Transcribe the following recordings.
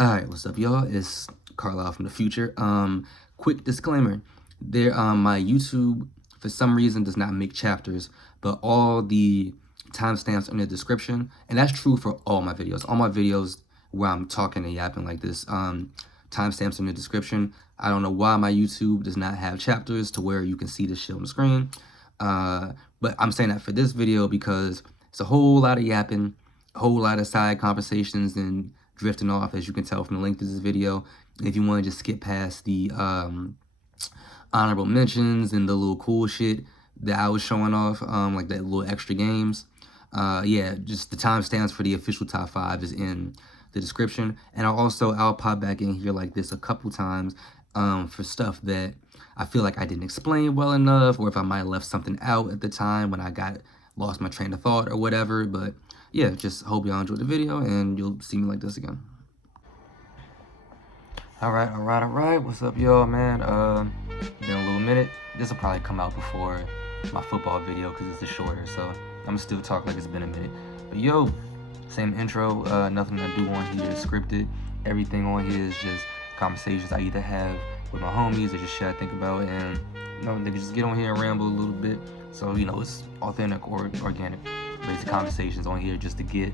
Alright, what's up, y'all? It's Carlisle from the future. Quick disclaimer. My YouTube, for some reason, does not make chapters, but all the timestamps are in the description, and that's true for all my videos. All my videos where I'm talking and yapping like this, timestamps in the description. I don't know why my YouTube does not have chapters to where you can see this shit on the screen. But I'm saying that for this video because it's a whole lot of yapping, a whole lot of side conversations and drifting off, as you can tell from the length of this video. And if you want to just skip past the honorable mentions and the little cool shit that I was showing off, like that little extra games, yeah, just the timestamps for the official top 5 is in the description. And I'll pop back in here like this a couple times for stuff that I feel like I didn't explain well enough, or if I might have left something out at the time when I lost my train of thought or whatever. But yeah, just hope y'all enjoyed the video and you'll see me like this again. All right. What's up, y'all, man? Been a little minute. This will probably come out before my football video because it's the shorter, so I'm gonna still talk like it's been a minute. But yo, same intro. Nothing I do on here is scripted. Everything on here is just conversations I either have with my homies or just shit I think about, and they just get on here and ramble a little bit. So it's authentic or organic, basic conversations on here just to get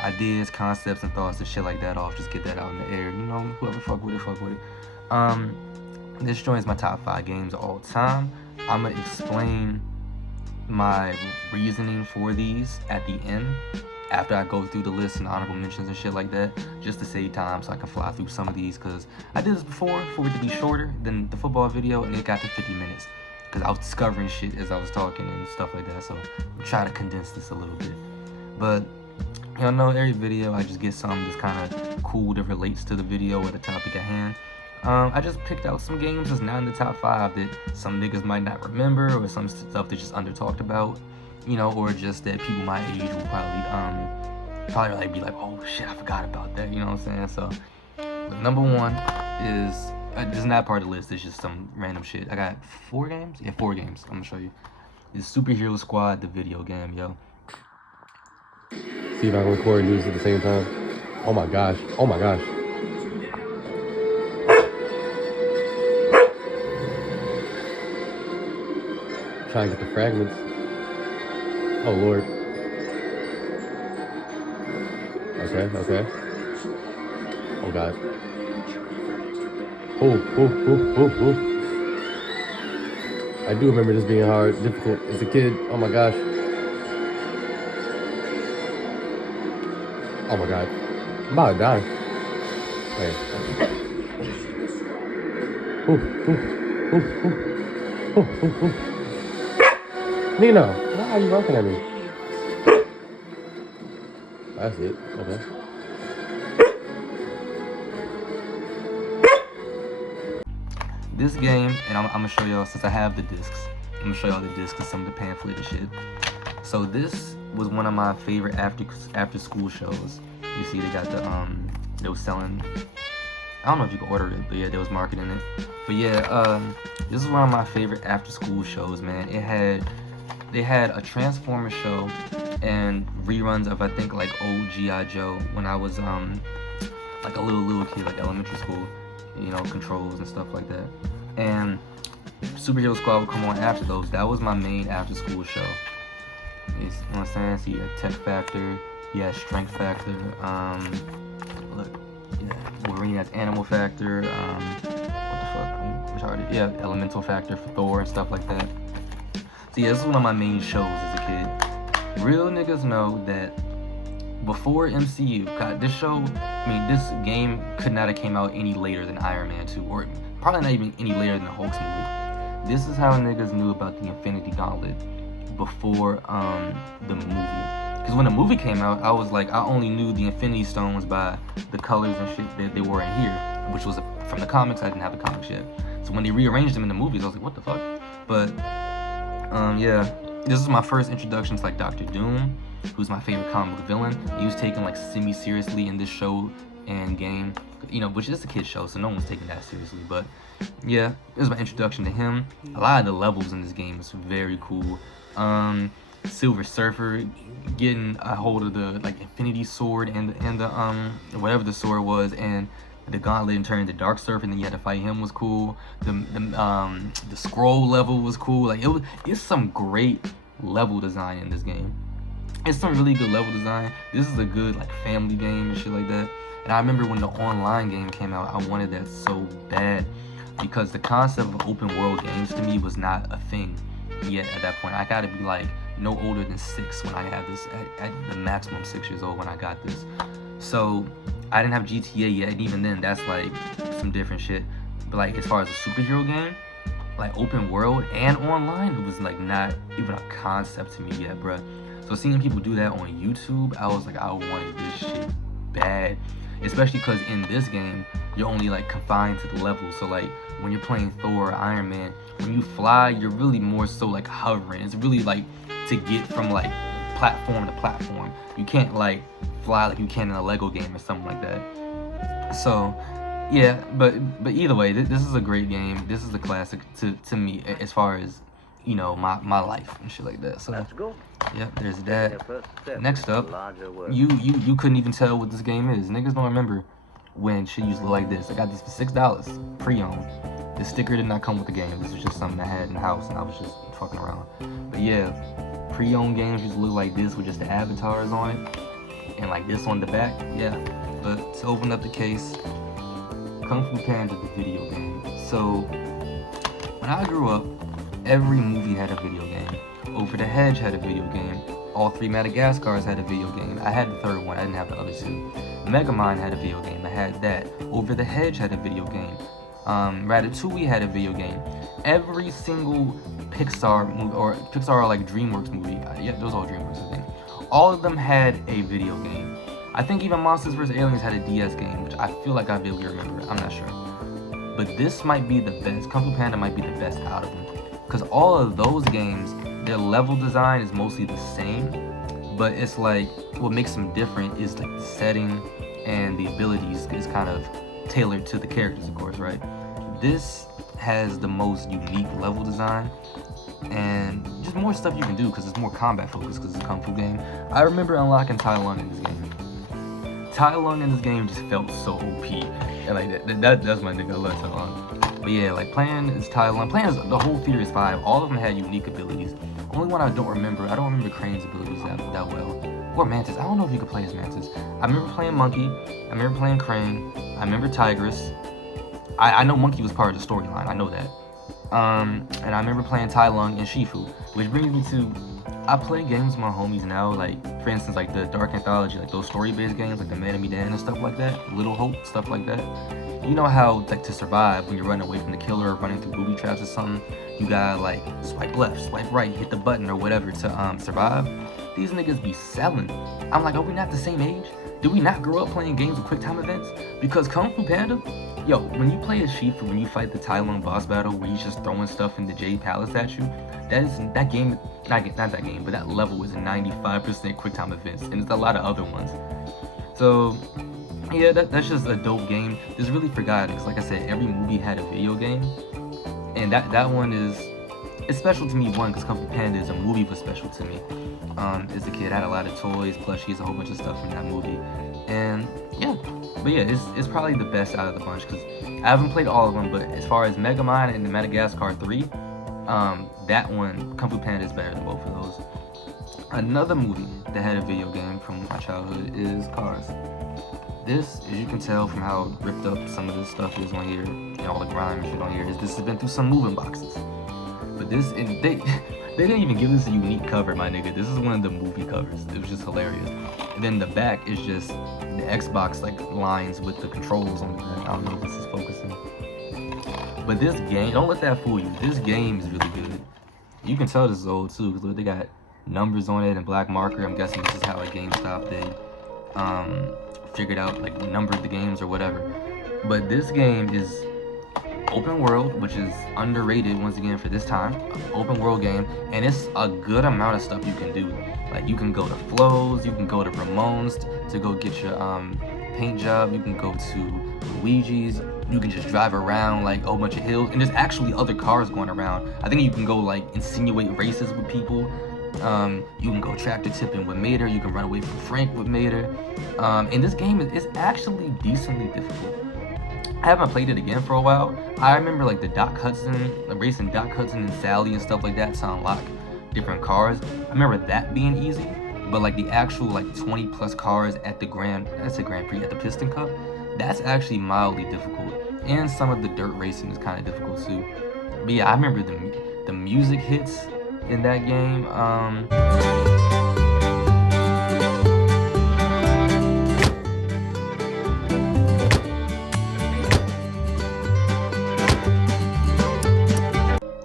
ideas, concepts, and thoughts and shit like that off. Just get that out in the air. Whoever fuck with it. This joint is my top 5 games of all time. I'm gonna explain my reasoning for these at the end, after I go through the list and honorable mentions and shit like that, just to save time so I can fly through some of these, because I did this before for it to be shorter than the football video, and it got to 50 minutes because I was discovering shit as I was talking and stuff like that. So I'm trying to condense this a little bit. But y'all know, every video I just get something that's kind of cool that relates to the video or the topic at hand. I just picked out some games that's not in the top 5 that some niggas might not remember, or some stuff that's just under talked about, or just that people my age will probably like be like, oh shit, I forgot about that, you know what I'm saying? So number 1 is this is not part of the list, it's just some random shit. I got 4 games. Yeah, 4 games. I'm gonna show you. It's Superhero Squad, the video game, yo. See if I can record and do this at the same time. Oh my gosh. Trying to get the fragments. Oh lord. Okay. Oh god. Oh. I do remember this being hard, difficult as a kid. Oh my gosh. Oh my god. I'm about to die. Wait. Oh. Nino, why are you laughing at me? That's it. Okay. This game, and I'm gonna show y'all, since I have the discs, I'm gonna show y'all the discs and some of the pamphlet and shit. So this was one of my favorite after school shows. You see, they got they was selling, I don't know if you can order it, but yeah, they was marketing it. But yeah, this is one of my favorite after school shows, man. They had a Transformers show and reruns of, I think, like old G.I. Joe when I was like a little kid, like elementary school, controls and stuff like that. And Superhero Squad would come on after those. That was my main after school show. You know what I'm saying? So you had Tech Factor, you had Strength Factor, Wolverine has Animal Factor, Elemental Factor for Thor and stuff like that. So yeah, this is one of my main shows as a kid. Real niggas know that before MCU, God, this game could not have came out any later than Iron Man 2, or probably not even any later than the Hulk's movie. This is how niggas knew about the Infinity Gauntlet before the movie. Because when the movie came out, I was like, I only knew the Infinity Stones by the colors and shit that they were in here, which was from the comics. I didn't have the comics yet. So when they rearranged them in the movies, I was like, what the fuck? But yeah, this is my first introduction to like Dr. Doom, who's my favorite comic book villain. He was taken like semi-seriously in this show and game, which is a kid's show, so no one's taking that seriously. But yeah, this is my introduction to him. A lot of the levels in this game is very cool. Silver Surfer getting a hold of the like Infinity Sword and the whatever the sword was, and the gauntlet and turned into Dark Surfer, and then you had to fight him was cool. The scroll level was cool. Like it's some great level design in this game. It's some really good level design. This is a good like family game and shit like that. And I remember when the online game came out, I wanted that so bad because the concept of open world games to me was not a thing yet at that point. I gotta be like no older than 6 when I had this, at the maximum 6 years old when I got this. So I didn't have GTA yet, and even then that's like some different shit. But like as far as a superhero game, like open world and online, it was like not even a concept to me yet, bruh. So seeing people do that on YouTube, I was like, I wanted this shit bad. Especially because in this game, you're only like confined to the level. So like when you're playing Thor or Iron Man, when you fly, you're really more so like hovering. It's really like to get from like platform to platform. You can't like fly like you can in a Lego game or something like that. So yeah, but either way, this is a great game. This is a classic to me as far as, you know, my life and shit like that. So yeah, there's that. Next up, you couldn't even tell what this game is. Niggas don't remember when shit used to look like this. I got this for $6 pre-owned. The sticker did not come with the game. This was just something I had in the house and I was just fucking around. But yeah, pre-owned games used to look like this with just the avatars on it and like this on the back. Yeah, but to open up the case, Kung Fu Panda, the video game. So when I grew up, every movie had a video game. Over the Hedge had a video game. All 3 Madagascars had a video game. I had the 3rd one, I didn't have the other 2. Megamind had a video game, I had that. Over the Hedge had a video game. Ratatouille had a video game. Every single Pixar movie, or Pixar or like DreamWorks movie, yeah, those are all DreamWorks, I think. All of them had a video game. I think even Monsters vs. Aliens had a DS game, which I feel like I vaguely remember. I'm not sure. But this might be the best. Kung Fu Panda might be the best out of them. Because all of those games, their level design is mostly the same, but it's like what makes them different is like the setting and the abilities is kind of tailored to the characters, of course, right? This has the most unique level design and just more stuff you can do because it's more combat focused because it's a Kung Fu game. I remember unlocking Tai Lung in this game. Tai Lung in this game just felt so OP. And like that's my nigga, I love Tai Lung. But yeah, like playing as Tai Lung, playing as the whole Furious 5, all of them had unique abilities. Only one I don't remember Crane's abilities that well. Or Mantis, I don't know if you could play as Mantis. I remember playing Monkey, I remember playing Crane, I remember Tigress. I know Monkey was part of the storyline, I know that. And I remember playing Tai Lung and Shifu, which brings me to, I play games with my homies now, like, for instance, like the Dark Anthology, like those story-based games, like the Man of Medan and stuff like that, Little Hope, stuff like that. You know how, like, to survive, when you're running away from the killer or running through booby traps or something, you gotta, like, swipe left, swipe right, hit the button or whatever to survive. These niggas be selling. I'm like, are we not the same age? Did we not grow up playing games with quick time events? Because Kung Fu Panda, yo, when you play as Shifu, when you fight the Tai Lung boss battle where he's just throwing stuff in the Jade Palace at you, that game, not that game, but that level is 95% quick time events, and there's a lot of other ones. So yeah, that's just a dope game. It's really forgotten because, like I said, every movie had a video game, and that one it's special to me. One, because Kung Fu Panda is a movie, was special to me. As a kid, I had a lot of toys, plushies, a whole bunch of stuff from that movie, and yeah. But yeah, it's probably the best out of the bunch because I haven't played all of them. But as far as Megamind and the Madagascar 3, that one, Kung Fu Panda, is better than both of those. Another movie that had a video game from my childhood is Cars. This, as you can tell from how ripped up some of this stuff is on here, and all the grime shit on here, is this has been through some moving boxes. But this, and they didn't even give this a unique cover, my nigga. This is one of the movie covers. It was just hilarious. And then the back is just the Xbox like lines with the controls on the back. I don't know if this is focusing. But this game, don't let that fool you. This game is really good. You can tell this is old too, because they got numbers on it and black marker. I'm guessing this is how like GameStop they figured out, like numbered the games or whatever. But this game is open world, which is underrated once again for this time. Open world game, and it's a good amount of stuff you can do. Like you can go to Flo's, you can go to Ramon's to go get your paint job, you can go to Luigi's, you can just drive around like a whole bunch of hills, and there's actually other cars going around. I think you can go like insinuate races with people. You can go tractor tipping with Mater. You can run away from Frank with Mater. And this game is actually decently difficult. I haven't played it again for a while. I remember like the Doc Hudson, racing Doc Hudson and Sally and stuff like that to unlock different cars. I remember that being easy, but like the actual like 20 plus cars at the Grand Prix, at the Piston Cup, that's actually mildly difficult. And some of the dirt racing is kind of difficult too. But yeah, I remember the music hits in that game.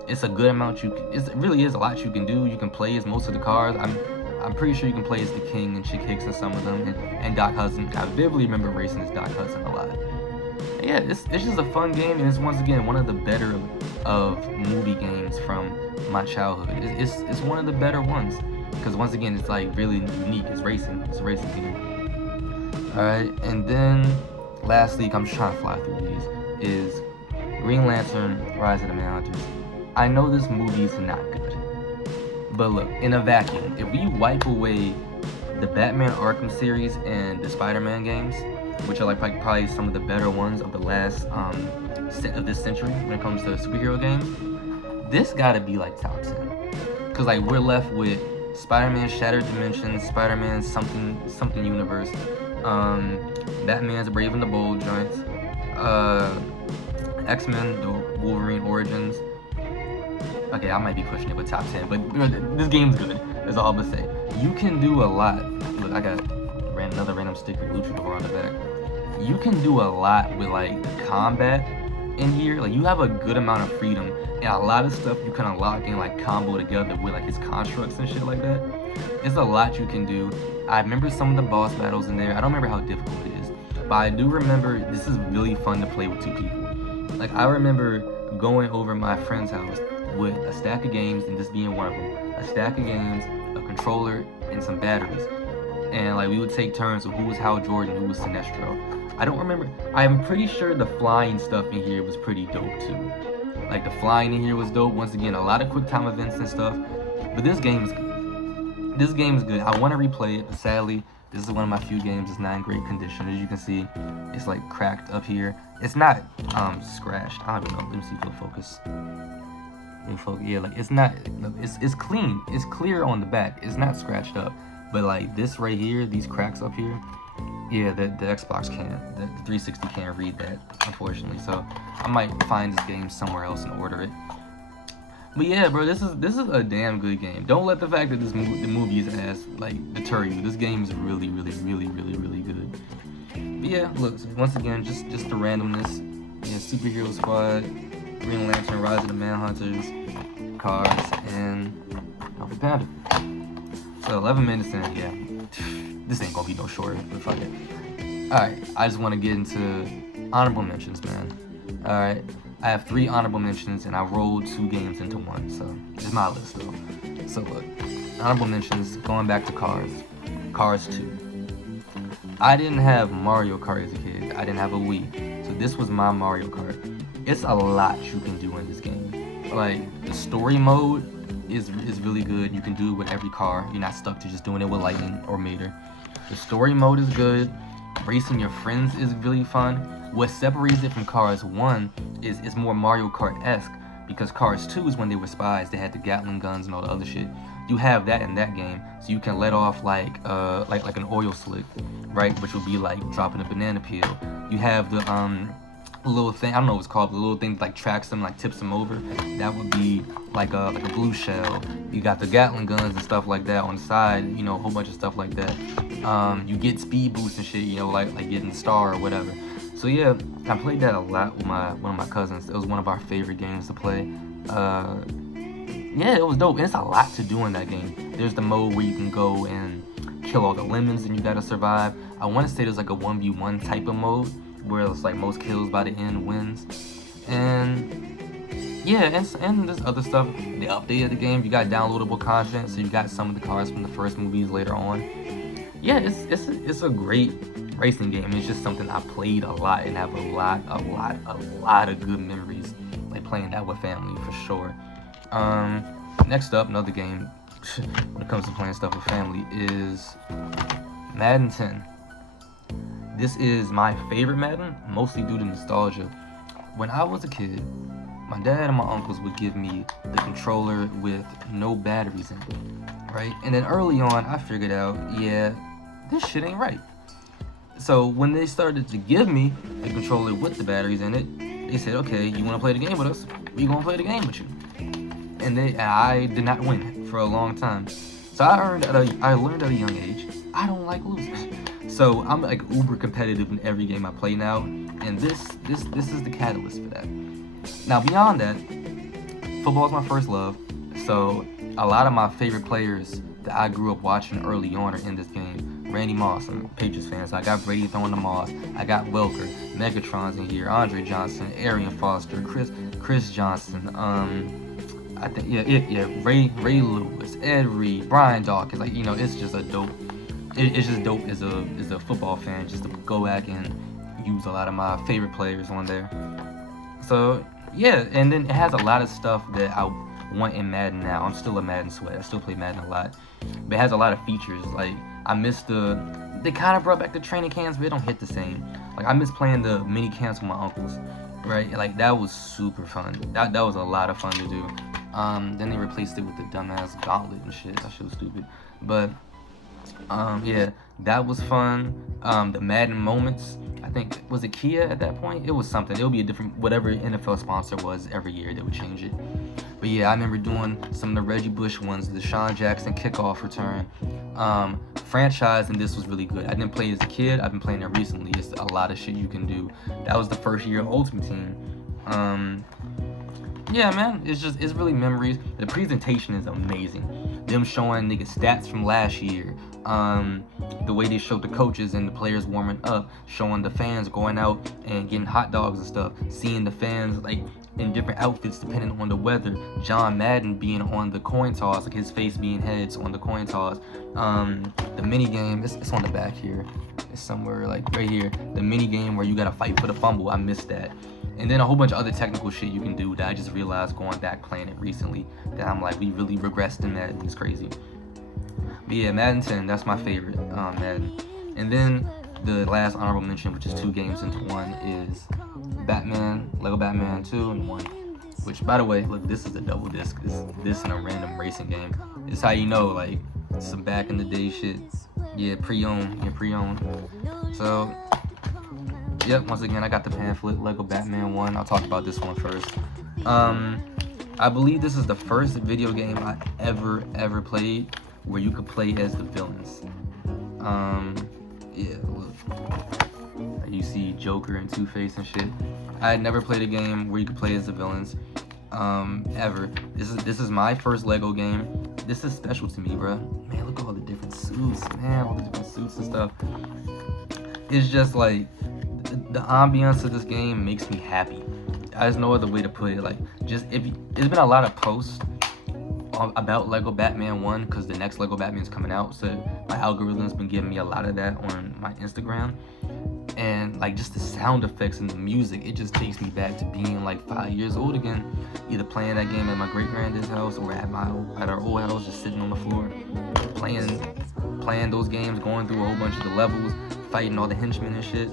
It's a good amount it really is a lot you can do. You can play as most of the cars. I'm pretty sure you can play as the King and Chick Hicks and some of them, and Doc Hudson. I vividly remember racing as Doc Hudson a lot. And yeah, it's just a fun game, and it's once again one of the better of movie games from my childhood. It's one of the better ones because once again it's like really unique. It's racing. It's a racing game. All right, and then lastly, I'm just trying to fly through these. Is Green Lantern: Rise of the Manhunters. I know this movie's not good, but look, in a vacuum, if we wipe away the Batman Arkham series and the Spider-Man games, which are like probably some of the better ones of the last of this century when it comes to superhero games, this gotta be like top 10. Cause like we're left with Spider-Man Shattered Dimensions, Spider-Man something universe, Batman's Brave and the Bold joints, X-Men the Wolverine Origins. Okay, I might be pushing it with top 10, but this game's good. That's all I'm gonna say. You can do a lot. Look, I got another random sticker, Luchador on the back. You can do a lot with like the combat in here. Like you have a good amount of freedom, and a lot of stuff you can unlock and like combo together with like his constructs and shit like that. It's a lot you can do. I remember some of the boss battles in there. I don't remember how difficult it is, but I do remember this is really fun to play with two people. Like I remember going over my friend's house with a stack of games, and this being one of them, a stack of games, a controller, and some batteries. And like we would take turns of who was Hal Jordan, who was Sinestro. I don't remember. I'm pretty sure the flying stuff in here was pretty dope too. Like the flying in here was dope. Once again, a lot of quick time events and stuff. But this game is good. This game is good. I want to replay it, but sadly, this is one of my few games that's not in great condition. As you can see, it's like cracked up here. It's not scratched. I don't know. Let me see if it'll focus. Yeah, like it's not. It's clean. It's clear on the back. It's not scratched up. But like this right here, these cracks up here, yeah, the Xbox can't, the 360 can't read that, unfortunately. So I might find this game somewhere else and order it. But yeah, bro, this is a damn good game. Don't let the fact that the movie is ass like deter you. This game is really good. But yeah, look, once again, just the randomness. Yeah, Superhero Squad, Green Lantern, Rise of the Manhunters, Cars, and Fu Panda. So 11 minutes in, yeah, this ain't gonna be no short, but fuck it. Alright, I just want to get into honorable mentions, man. Alright, I have 3 honorable mentions, and I rolled 2 games into one, so it's my list, though. So look, honorable mentions, going back to Cars. Cars 2. I didn't have Mario Kart as a kid. I didn't have a Wii, so this was my Mario Kart. It's a lot you can do in this game. Like, the story mode is really good. You can do it with every car. You're not stuck to just doing it with Lightning or Mater. The story mode is good. Racing your friends is really fun. What separates it from Cars 1 is it's more Mario Kart-esque, because Cars 2 is when they were spies. They had the Gatling guns and all the other shit. You have that in that game, so you can let off like an oil slick, right? Which would be like dropping a banana peel. You have the little thing, I don't know what it's called, the little thing that like tracks them, like tips them over. That would be like a blue shell. You got the Gatling guns and stuff like that on the side, you know, a whole bunch of stuff like that. You get speed boosts and shit, you know, like getting the star or whatever. So yeah, I played that a lot with one of my cousins. It was one of our favorite games to play. Yeah, it was dope. And it's a lot to do in that game. There's the mode where you can go and kill all the lemons and you gotta survive. I want to say there's like a 1v1 type of mode where it's like most kills by the end wins. And yeah, and there's other stuff. They updated the game. You got downloadable content, so you got some of the cars from the first movies later on. Yeah, it's a great racing game. It's just something I played a lot and have a lot of good memories, like playing that with family for sure. Next up, another game, when it comes to playing stuff with family is Madden 10. This is my favorite Madden, mostly due to nostalgia. When I was a kid, my dad and my uncles would give me the controller with no batteries in it, right? And then early on, I figured out, yeah, this shit ain't right. So when they started to give me a controller with the batteries in it, they said, okay, you want to play the game with us? We gonna play the game with you. And I did not win for a long time. So I learned at a young age, I don't like losers. So I'm like uber competitive in every game I play now, and this is the catalyst for that. Now beyond that, football is my first love, so a lot of my favorite players that I grew up watching early on are in this game. Randy Moss, I'm a Patriots fan, so I got Brady throwing the Moss, I got Welker, Megatron's in here, Andre Johnson, Arian Foster, Chris Johnson, I think Ray Lewis, Ed Reed, Brian Dawkins, like it's just a dope. It's just dope as a football fan just to go back and use a lot of my favorite players on there. So yeah, and then it has a lot of stuff that I want in Madden now. I'm still a Madden sweat. I still play Madden a lot, but it has a lot of features. Like I miss they kind of brought back the training camps, but they don't hit the same. Like I miss playing the mini camps with my uncles, right? Like that was super fun. That was a lot of fun to do. Then they replaced it with the dumbass gauntlet and shit. That shit was stupid, but. Yeah, that was fun. The Madden moments, I think, was it Kia at that point? It was something. It'll be a different, whatever NFL sponsor was every year, they would change it. But yeah, I remember doing some of the Reggie Bush ones, the Sean Jackson kickoff return. Franchise, and this was really good. I didn't play it as a kid. I've been playing it recently. It's a lot of shit you can do. That was the first year of Ultimate Team. Yeah, man, it's really memories. The presentation is amazing. Them showing niggas stats from last year. The way they showed the coaches and the players warming up, showing the fans going out and getting hot dogs and stuff, seeing the fans like in different outfits depending on the weather. John Madden being on the coin toss, like his face being heads on the coin toss. The mini game, it's on the back here. It's somewhere like right here. The mini game where you gotta fight for the fumble. I missed that. And then a whole bunch of other technical shit you can do that I just realized going back playing it recently that I'm like, we really regressed in Madden. It's crazy. But yeah, Madden 10, that's my favorite Madden. And then the last honorable mention, which is 2 games into one, is Lego Batman 2 and 1. Which, by the way, look, this is a double disc. This and a random racing game. It's how you know, like, some back in the day shit. Yeah, pre-owned. So, yep, once again, I got the pamphlet, Lego Batman 1. I'll talk about this one first. I believe this is the first video game I ever played where you could play as the villains. Yeah, look. You see Joker and Two-Face and shit. I had never played a game where you could play as the villains, ever. This is my first Lego game. This is special to me, bro. Man, look at all the different suits, man, all the different suits and stuff. It's just like, the ambiance of this game makes me happy. There's no other way to put it. Like, there's been a lot of posts about Lego Batman 1 because the next Lego Batman's coming out, so my algorithm's been giving me a lot of that on my Instagram. And like just the sound effects and the music, it just takes me back to being like 5 years old again, either playing that game at my great granddad's house or at our old house, just sitting on the floor playing those games, going through a whole bunch of the levels, fighting all the henchmen and shit.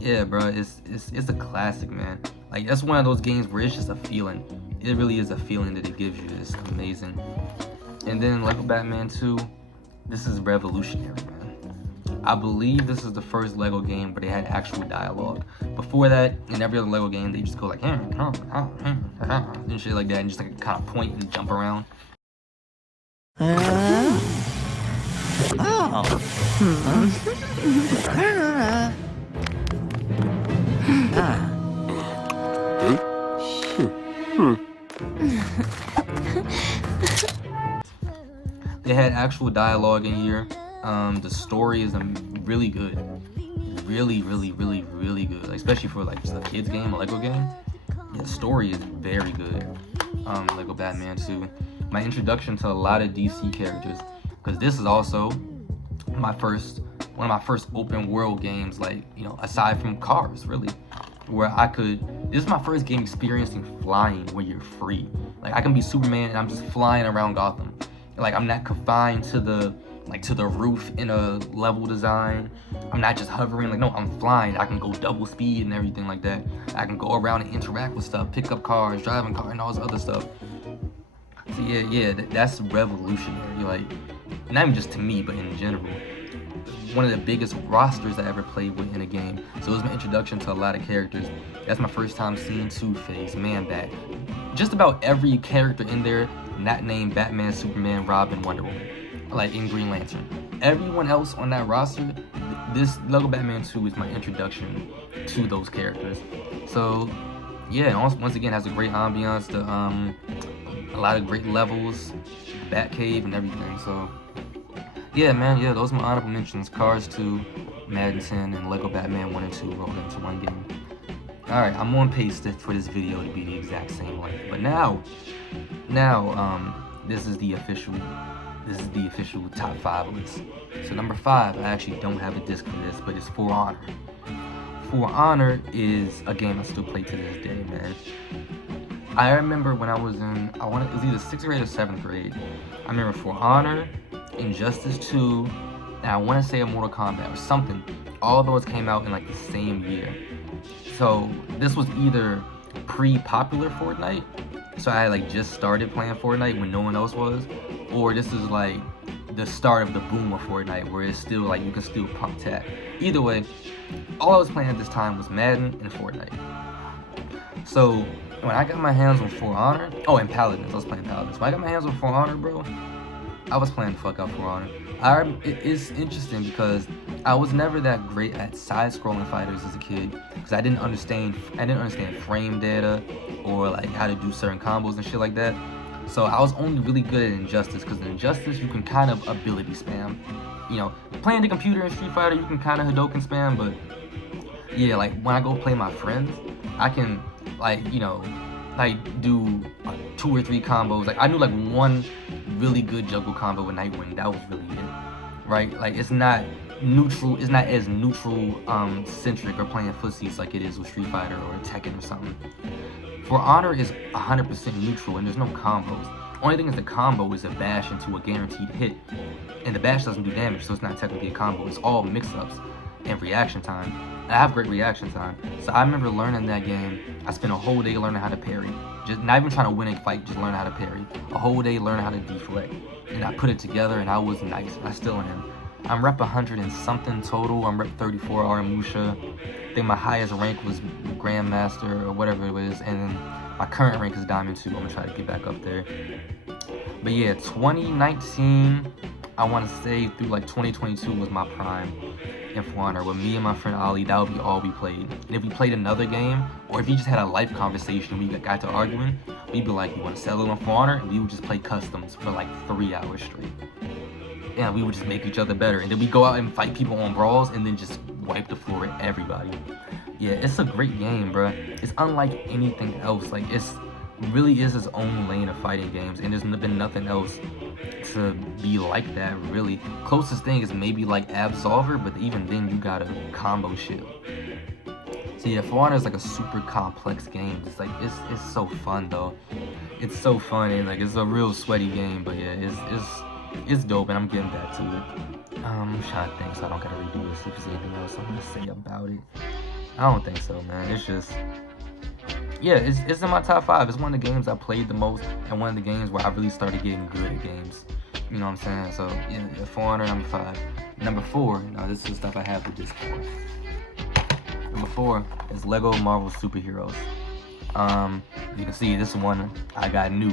Yeah, bro, it's a classic, man. Like, that's one of those games where it's just a feeling. It really is a feeling that it gives you. It's amazing. And then Lego Batman 2, this is revolutionary, man. I believe this is the first Lego game where they had actual dialogue. Before that, in every other Lego game, they just go like, and shit like that, and just like kind of point and jump around. They had actual dialogue in here. The story is really good. Really good. Like, especially for like just a kid's game, a Lego game. Yeah, the story is very good. Lego Batman 2. My introduction to a lot of DC characters. Because this is also my first one of my first open world games, like, you know, aside from Cars, really, where this is my first game experiencing flying where you're free. Like, I can be Superman and I'm just flying around Gotham. Like, I'm not confined to the roof in a level design. I'm not just hovering. Like, no, I'm flying. I can go double speed and everything like that. I can go around and interact with stuff, pick up cars, driving cars, and all this other stuff. So yeah, that's revolutionary. Like, not even just to me, but in general. One of the biggest rosters I ever played with in a game. So it was my introduction to a lot of characters. That's my first time seeing Two-Face, Man-Bat. Just about every character in there not named Batman, Superman, Robin, Wonder Woman. Like in Green Lantern. Everyone else on that roster, this Lego Batman 2 is my introduction to those characters. So yeah, and once again has a great ambiance, a lot of great levels, Batcave and everything. So yeah, man, yeah, those are my honorable mentions. Cars 2, Madden 10, and Lego Batman 1 and 2 rolled into one game. Alright, I'm on pace for this video to be the exact same length. But now, this is the official top 5 list. So number 5, I actually don't have a disc for this, but it's For Honor. For Honor is a game I still play to this day, man. I remember when I was in, it was either 6th grade or 7th grade. I remember For Honor, Injustice 2, and I want to say a Mortal Kombat or something. All of those came out in like the same year. So this was either pre-popular Fortnite, so I had like just started playing Fortnite when no one else was, or this is like the start of the boom of Fortnite where it's still like you can still pump tap. Either way, all I was playing at this time was Madden and Fortnite. So when I got my hands on For Honor, and Paladins, I was playing Paladins. When I got my hands on For Honor, bro, I was playing the fuck out For Honor. It's interesting because I was never that great at side-scrolling fighters as a kid because I didn't understand frame data or like how to do certain combos and shit like that. So I was only really good at Injustice because in Injustice you can kind of ability spam. You know, playing the computer in Street Fighter you can kind of Hadouken spam, but yeah, like when I go play my friends, I can do 2 or 3 combos. Like I knew like one really good juggle combo with Nightwing. That was really it, right? Like it's not neutral. It's not as neutral centric or playing footsies like it is with Street Fighter or Tekken or something. For Honor is 100% neutral and there's no combos. Only thing is the combo is a bash into a guaranteed hit, and the bash doesn't do damage, so it's not technically a combo. It's all mix-ups and reaction time. I have great reaction time, so I remember learning that game. I spent a whole day learning how to parry, just not even trying to win a fight, just learning how to parry. A whole day learning how to deflect, and I put it together, and I was nice. I still am. I'm rep 100 and something total. I'm rep 34 Aramusha. I think my highest rank was Grandmaster or whatever it was, and then my current rank is Diamond 2. I'm gonna try to get back up there. But yeah, 2019, I want to say through like 2022 was my prime in For Honor. With me and my friend Ali, that would be all we played. And if we played another game, or if we just had a life conversation, we got to arguing, we'd be like, you want to settle on For Honor? And we would just play customs for like 3 hours straight. And we would just make each other better. And then we go out and fight people on brawls and then just wipe the floor at everybody. Yeah, it's a great game, bro. It's unlike anything else. Like, it's really is its own lane of fighting games, and there's been nothing else to be like that, really. Closest thing is maybe like Absolver, but even then you gotta combo shit. So yeah, For Honor is like a super complex game. It's like it's so fun though. It's so fun, and like it's a real sweaty game, but yeah, it's dope, and I'm getting back to it. I'm trying to think so I don't gotta redo this. If there's anything else I'm gonna say about it, I don't think so, man. It's just, yeah, it's in my top 5. It's one of the games I played the most, and one of the games where I really started getting good at games. You know what I'm saying? So yeah, For Honor, number 5. Number 4, now this is stuff I have the disc for. Number 4 is Lego Marvel Superheroes. You can see this one I got new.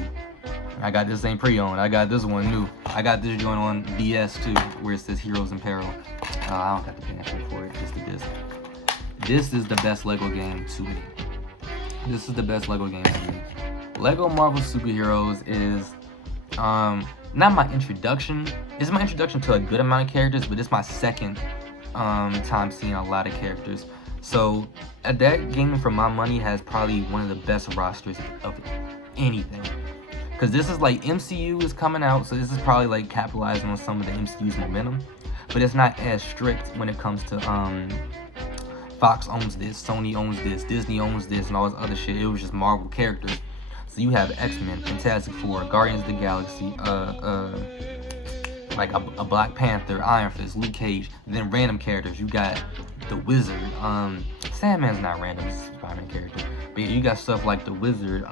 I got this ain't pre-owned. I got this one new. I got this joint on DS too, where it says Heroes in Peril. I don't got the pamphlet for it, just the disc. This is the best Lego game to me. This is the best Lego game to me. Lego Marvel Superheroes is not my introduction. It's my introduction to a good amount of characters, but it's my second time seeing a lot of characters. So that game, for my money, has probably one of the best rosters of anything. Because this is like MCU is coming out, so this is probably like capitalizing on some of the MCU's momentum. but it's not as strict when it comes to Fox owns this, Sony owns this, Disney owns this, and all this other shit. It was just Marvel characters. So you have X-Men, Fantastic Four, Guardians of the Galaxy, like a Black Panther, Iron Fist, Luke Cage. Then random characters. You got the Wizard. Sandman's not random. He's a Spider-Man character. But yeah, you got stuff like the Wizard.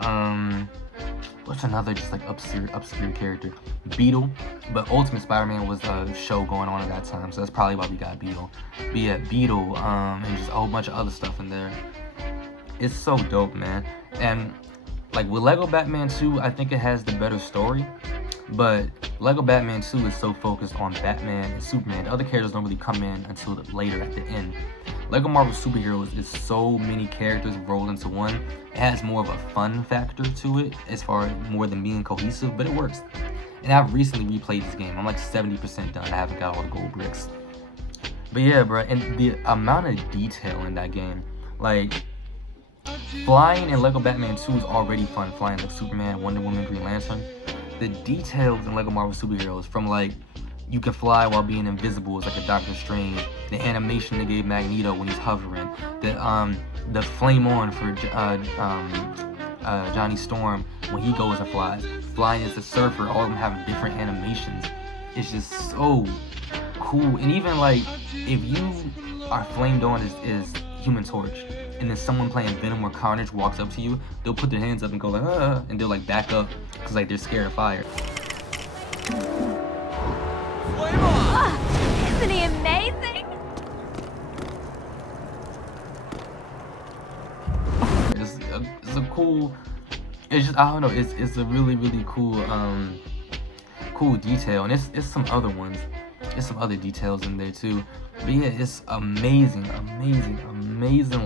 What's another just like obscure character? Beetle. But Ultimate Spider-Man was a show going on at that time, so that's probably why we got Beetle. But yeah, Beetle, and just a whole bunch of other stuff in there. It's so dope, man. And like with Lego Batman 2, I think it has the better story. But Lego Batman 2 is so focused on Batman and Superman. The other characters don't really come in until later at the end. Lego Marvel Superheroes is so many characters rolled into one. It has more of a fun factor to it as far as more than being cohesive, but it works. And I've recently replayed this game. I'm like 70% done. I haven't got all the gold bricks. But yeah, bro, and the amount of detail in that game, like flying in Lego Batman 2 is already fun. Flying like Superman, Wonder Woman, Green Lantern. The details in Lego Marvel Superheroes, from like you can fly while being invisible, is like a Doctor Strange. The animation they gave Magneto when he's hovering. The flame on for Johnny Storm when he goes and flies. Flying as a surfer, all of them having different animations. It's just so cool. And even like if you are flamed on as Human Torch, and then someone playing Venom or Carnage walks up to you, they'll put their hands up and go like, and they'll like back up because like they're scared of fire. Isn't he amazing? It's a cool. It's just, I don't know. It's a really cool cool detail, and it's some other ones. There's some other details in there too. But yeah, it's amazing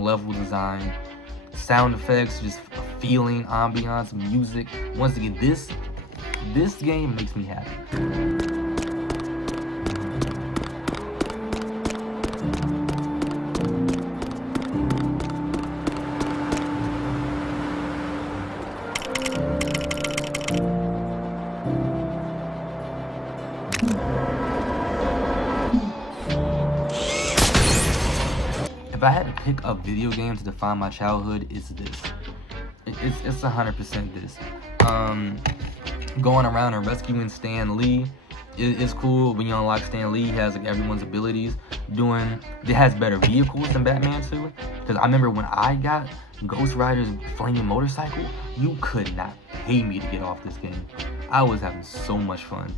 level design, sound effects, just feeling, ambiance, music. Once again, this game makes me happy. If I had to pick a video game to define my childhood, it's this. It's 100% this. Going around and rescuing Stan Lee is cool. When you unlock Stan Lee, he has like everyone's abilities. It has better vehicles than Batman 2. Because I remember when I got Ghost Rider's flaming motorcycle, you could not pay me to get off this game. I was having so much fun.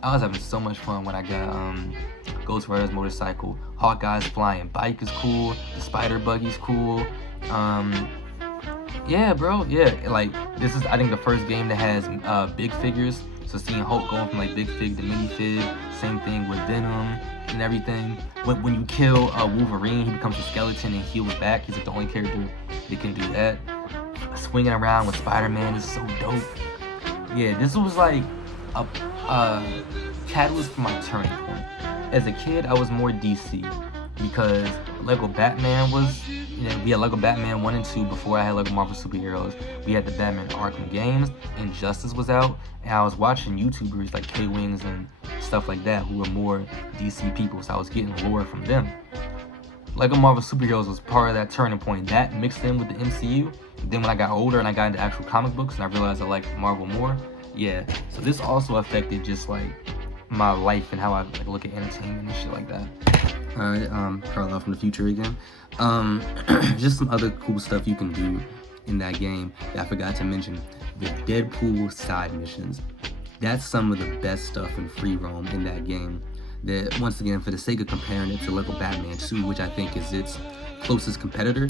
I was having so much fun when I got Ghost Rider's motorcycle. Hawkeye's flying bike is cool. The spider buggy's cool. Yeah, bro. Yeah, like this is I think the first game that has big figures. So seeing Hulk going from like big fig to mini fig. Same thing with Venom and everything. When you kill Wolverine, he becomes a skeleton and heals back. He's like the only character that can do that. Swinging around with Spider-Man is so dope. Yeah, this was like a catalyst for my turning point. As a kid, I was more DC because Lego Batman was, we had Lego Batman 1 and 2 before I had Lego Marvel Superheroes. We had the Batman Arkham games, Injustice was out, and I was watching YouTubers like K-Wings and stuff like that who were more DC people, so I was getting lore from them. Lego Marvel Superheroes was part of that turning point. That mixed in with the MCU. Then when I got older and I got into actual comic books and I realized I liked Marvel more, yeah, so this also affected just like my life and how I like look at entertainment and shit like that. Alright, Carlisle from the future again. Just some other cool stuff you can do in that game that I forgot to mention. The Deadpool side missions. That's some of the best stuff in free roam in that game. That once again, for the sake of comparing it to Lego Batman 2, which I think is its closest competitor,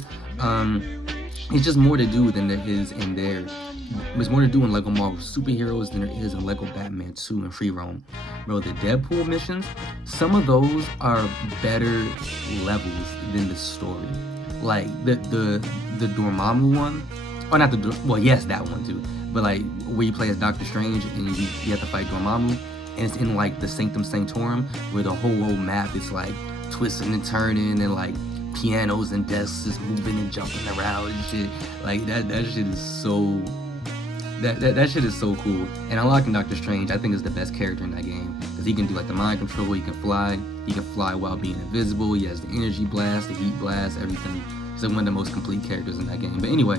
it's just more to do than there is in there. There's more to do in Lego Marvel Superheroes than there is in Lego Batman 2 and free roam. Bro, the Deadpool missions, some of those are better levels than the story. Like the Dormammu one, or not the, well, yes, that one too, but like where you play as Doctor Strange and you have to fight Dormammu, and it's in like the Sanctum Sanctorum where the whole map is like twisting and turning and like pianos and desks just moving and jumping around and shit. Like that shit is so that shit is so cool. And unlocking Doctor Strange, I think, is the best character in that game because he can do like the mind control, he can fly while being invisible, he has the energy blast, the heat blast, everything. He's like one of the most complete characters in that game. But anyway,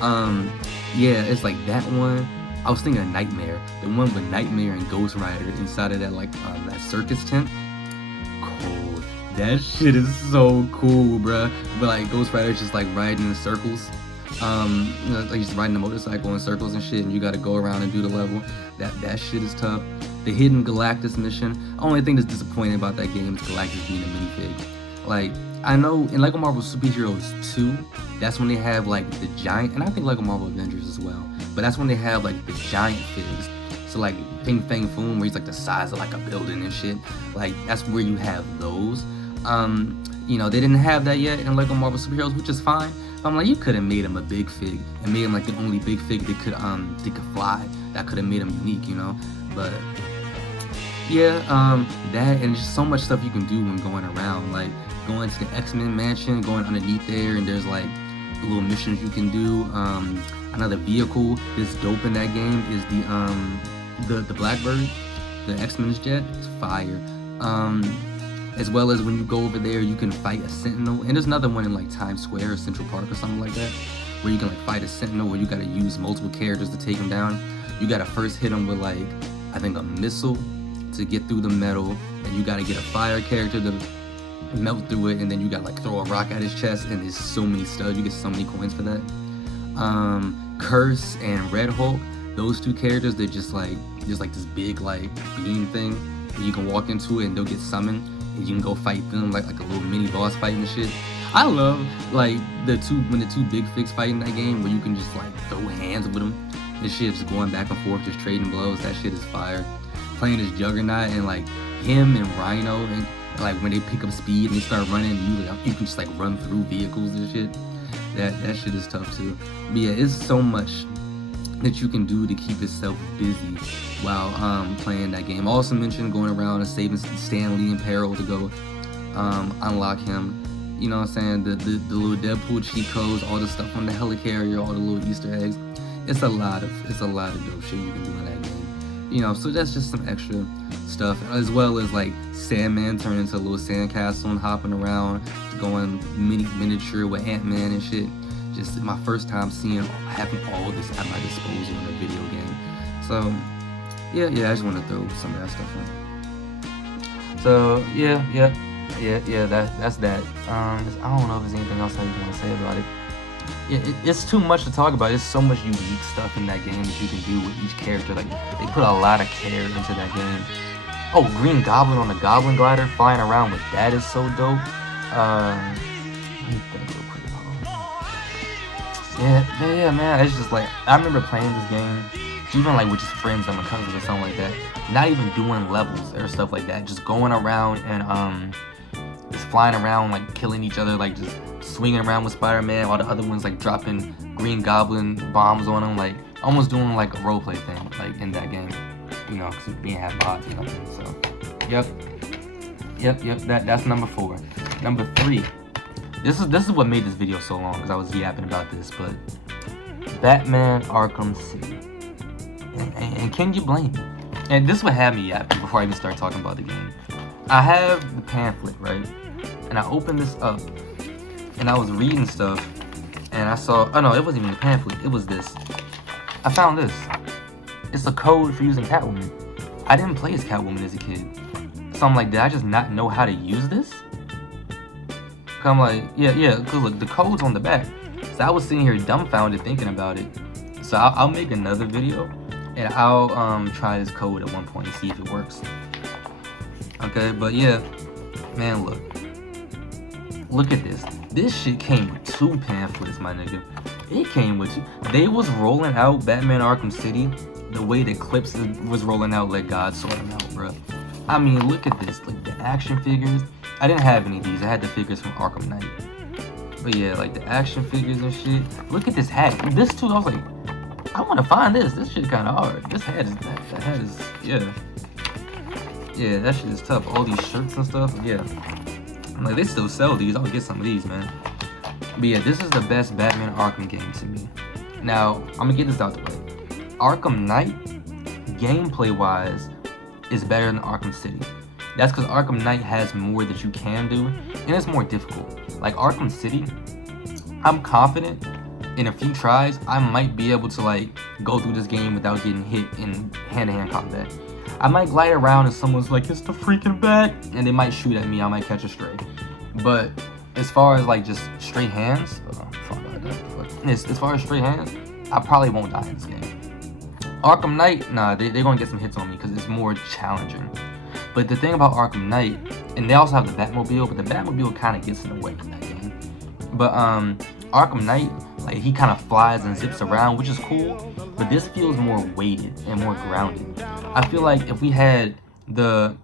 yeah, it's like that one. I was thinking of Nightmare, the one with Nightmare and Ghost Rider inside of that like that circus tent. Cool. That shit is so cool, bruh. But like Ghost Rider's just like riding in circles. You know, like he's riding a motorcycle in circles and shit, and you gotta go around and do the level. That shit is tough. The Hidden Galactus mission. Only thing that's disappointing about that game is Galactus being a minifig. Like, I know in LEGO Marvel Super Heroes 2, that's when they have like the giant, and I think LEGO Marvel Avengers as well, but that's when they have like the giant figs. So like Ping Fang Foom, where he's like the size of like a building and shit. Like that's where you have those. You know, they didn't have that yet in LEGO Marvel Super Heroes, which is fine. I'm like, you could have made him a big fig and made him like the only big fig that could fly. That could have made him unique, you know. But yeah, that and just so much stuff you can do when going around, like going to the X-Men mansion, going underneath there, and there's like little missions you can do. Another vehicle that's dope in that game is the Blackbird, the X-Men's jet. It's fire. As well as when you go over there, you can fight a Sentinel, and there's another one in like Times Square or Central Park or something like that, where you can like fight a Sentinel, where you gotta use multiple characters to take him down. You gotta first hit him with like, I think, a missile to get through the metal, and you gotta get a fire character to melt through it, and then you gotta like throw a rock at his chest, and there's so many studs, you get so many coins for that. Curse and Red Hulk, those two characters, they're just like this big like beam thing where you can walk into it and they'll get summoned, and you can go fight them like a little mini boss fight and shit. I love like when the two big figs fight in that game, where you can just like throw hands with them. This shit just going back and forth, just trading blows. That shit is fire. Playing as Juggernaut and like him and Rhino, and like when they pick up speed and they start running, you can just like run through vehicles and shit. That shit is tough too. But yeah, it's so much that you can do to keep yourself busy while playing that game. I also mentioned going around and saving Stan Lee in peril to go unlock him. You know what I'm saying? The little Deadpool cheat codes, all the stuff on the helicarrier, all the little Easter eggs. It's a lot of dope shit you can do in that game. You know, so that's just some extra stuff, as well as like Sandman turning into a little sandcastle and hopping around, going miniature with Ant-Man and shit. Just my first time having all this at my disposal in a video game. So yeah, I just want to throw some of that stuff in. So yeah, that's that. I don't know if there's anything else I even want to say about it. It's too much to talk about. There's so much unique stuff in that game that you can do with each character. Like, they put a lot of care into that game. Oh, Green Goblin on the Goblin Glider flying around with that is so dope. Let me think real quick. Yeah, man. It's just like, I remember playing this game, even like with just friends and my cousins or something like that. Not even doing levels or stuff like that. Just going around and just flying around, like killing each other, like just swinging around with Spider-Man, while the other one's like dropping Green Goblin bombs on him, like almost doing like a roleplay thing, like in that game, you know, because we didn't have mods or nothing. So, that's number 4. Number 3. This is what made this video so long, because I was yapping about this, but Batman Arkham City, and can you blame me? And this is what had me yapping before I even start talking about the game. I have the pamphlet, right? And I opened this up, and I was reading stuff, and I saw, oh no, it wasn't even a pamphlet, it was this. I found this. It's a code for using Catwoman. I didn't play as Catwoman as a kid. So I'm like, did I just not know how to use this? I'm like, yeah, because look, the code's on the back. So I was sitting here dumbfounded thinking about it. So I'll make another video, and I'll try this code at one point and see if it works. Okay, but yeah, man, look at this. This shit came with 2 pamphlets, my nigga. It came with 2. They was rolling out Batman Arkham City the way that Clips was rolling out Let God Sort Them Out, bro. I mean, look at this. Like, the action figures. I didn't have any of these. I had the figures from Arkham Knight. But yeah, like the action figures and shit. Look at this hat. This too, I was like, I want to find this. This shit kind of hard. This hat is, that hat is, yeah. Yeah, that shit is tough. All these shirts and stuff, yeah. I'm like, they still sell these. I'll get some of these, man. But yeah, this is the best Batman Arkham game to me. Now, I'm gonna get this out the way. Arkham Knight, gameplay-wise, is better than Arkham City. That's because Arkham Knight has more that you can do, and it's more difficult. Like Arkham City, I'm confident in a few tries, I might be able to like go through this game without getting hit in hand-to-hand combat. I might glide around and someone's like, it's the freaking bat, and they might shoot at me, I might catch a stray. But as far as like just straight hands, as far as straight hands, I probably won't die in this game. Arkham Knight, nah, they're gonna get some hits on me because it's more challenging. But the thing about Arkham Knight, and they also have the Batmobile, but the Batmobile kind of gets in the way in that game. But Arkham Knight, like he kind of flies and zips around, which is cool. But this feels more weighted and more grounded. I feel like if we had the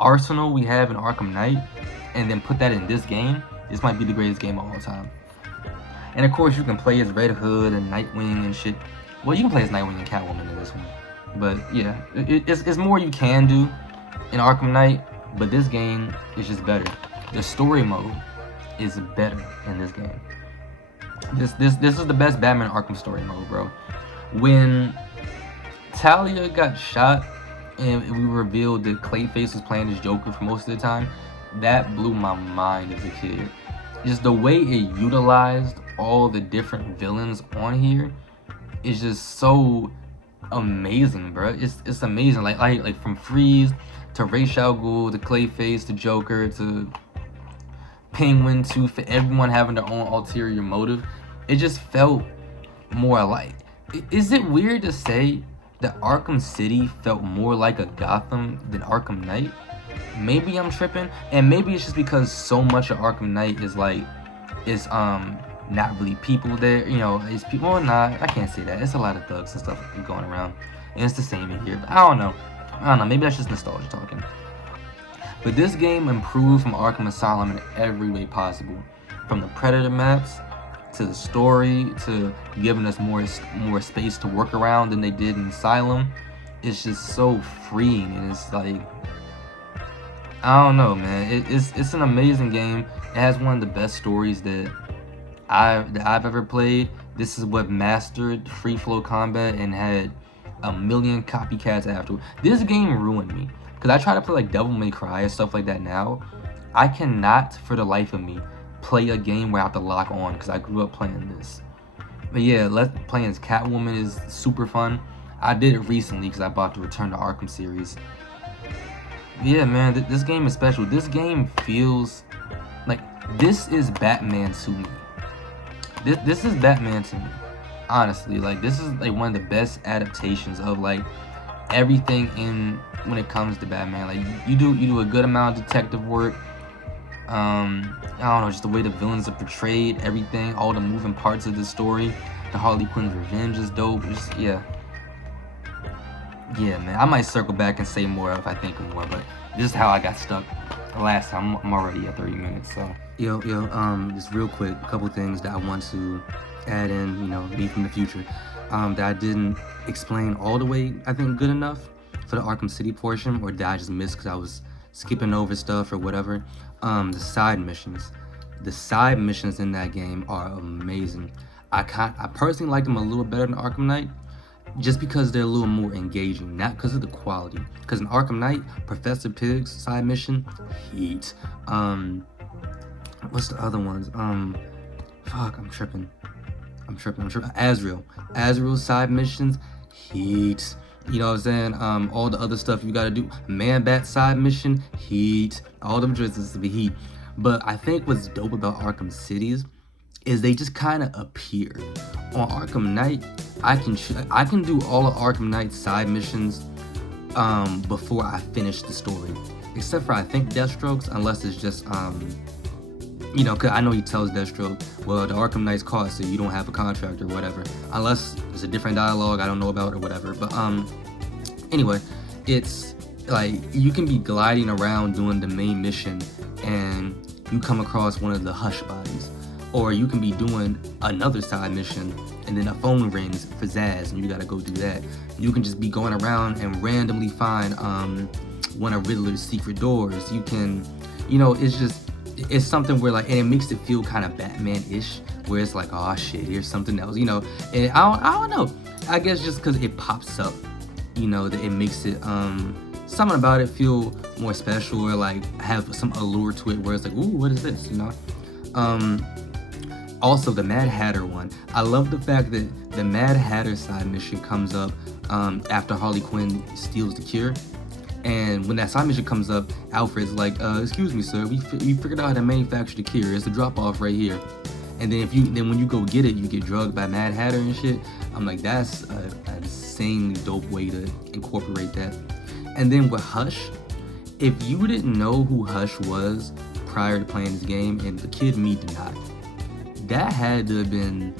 arsenal we have in Arkham Knight, and then put that in this game, this might be the greatest game of all time. And of course, you can play as Red Hood and Nightwing and shit. Well, you can play as Nightwing and Catwoman in this one. But yeah, it's more you can do in Arkham Knight, but this game is just better. The story mode is better in this game. This is the best Batman Arkham story mode, bro. When Talia got shot and we revealed that Clayface was playing as Joker for most of the time, that blew my mind as a kid. Just the way it utilized all the different villains on here is just so amazing, bro. It's amazing. Like from Freeze to Ra's al Ghul to Clayface to Joker to Penguin to for everyone having their own ulterior motive. It just felt more like. Is it weird to say that Arkham City felt more like a Gotham than Arkham Knight? Maybe I'm tripping, and maybe it's just because so much of Arkham Knight is like, it's not really people there, you know, it's people. Well, nah, I can't say that. It's a lot of thugs and stuff going around, and it's the same in here. But I don't know. Maybe that's just nostalgia talking. But this game improved from Arkham Asylum in every way possible, from the Predator maps to the story to giving us more space to work around than they did in Asylum. It's just so freeing, and it's like, I don't know, man. It's an amazing game. It has one of the best stories that I've ever played. This is what mastered free flow combat and had a million copycats after. This game ruined me because I try to play like Devil May Cry and stuff like that now. I cannot for the life of me play a game where I have to lock on because I grew up playing this. But yeah, playing as Catwoman is super fun. I did it recently because I bought the Return to Arkham series. Yeah, man, this game is special. This game feels like this is Batman to me. This is Batman to me. Honestly, like this is like one of the best adaptations of like everything in when it comes to Batman. Like you do a good amount of detective work. I don't know, just the way the villains are portrayed, everything, all the moving parts of the story. The Harley Quinn's revenge is dope. Just, yeah, man. I might circle back and say more if I think of more, but this is how I got stuck last time. I'm already at 30 minutes, so. Yo, just real quick, a couple things that I want to add in, you know, me from the future, that I didn't explain all the way, I think, good enough for the Arkham City portion, or that I just missed because I was skipping over stuff or whatever. The side missions. The side missions in that game are amazing. I personally like them a little better than Arkham Knight, just because they're a little more engaging, not because of the quality. Because in Arkham Knight, Professor Pig's side mission, heat. What's the other ones? Fuck, I'm tripping. Azrael's side missions, heat. You know what I'm saying? All the other stuff you gotta do. Man-Bat side mission, heat. All them drizzles to be heat. But I think what's dope about Arkham Cities is they just kind of appear. On Arkham Knight, I can do all of Arkham Knight's side missions before I finish the story. Except for, I think, Deathstroke's, unless it's just, you know, cause I know he tells Deathstroke, well, the Arkham Knight's cost, so you don't have a contract or whatever. Unless there's a different dialogue I don't know about or whatever. But anyway, it's like you can be gliding around doing the main mission and you come across one of the hush bodies. Or you can be doing another side mission and then a phone rings for Zaz and you gotta go do that. You can just be going around and randomly find one of Riddler's secret doors. You can, it's something where like, and it makes it feel kind of Batman-ish, where it's like, oh shit, here's something else, and I don't know. I guess just because it pops up, that it makes it, something about it feel more special, or like have some allure to it where it's like, ooh, what is this, Also, the Mad Hatter one. I love the fact that the Mad Hatter side mission comes up after Harley Quinn steals the cure. And when that side mission comes up, Alfred's like, excuse me, sir, we figured out how to manufacture the cure. It's a drop-off right here. And then when you go get it, you get drugged by Mad Hatter and shit. I'm like, that's an insanely dope way to incorporate that. And then with Hush, if you didn't know who Hush was prior to playing this game, and the kid me did not, that had to have been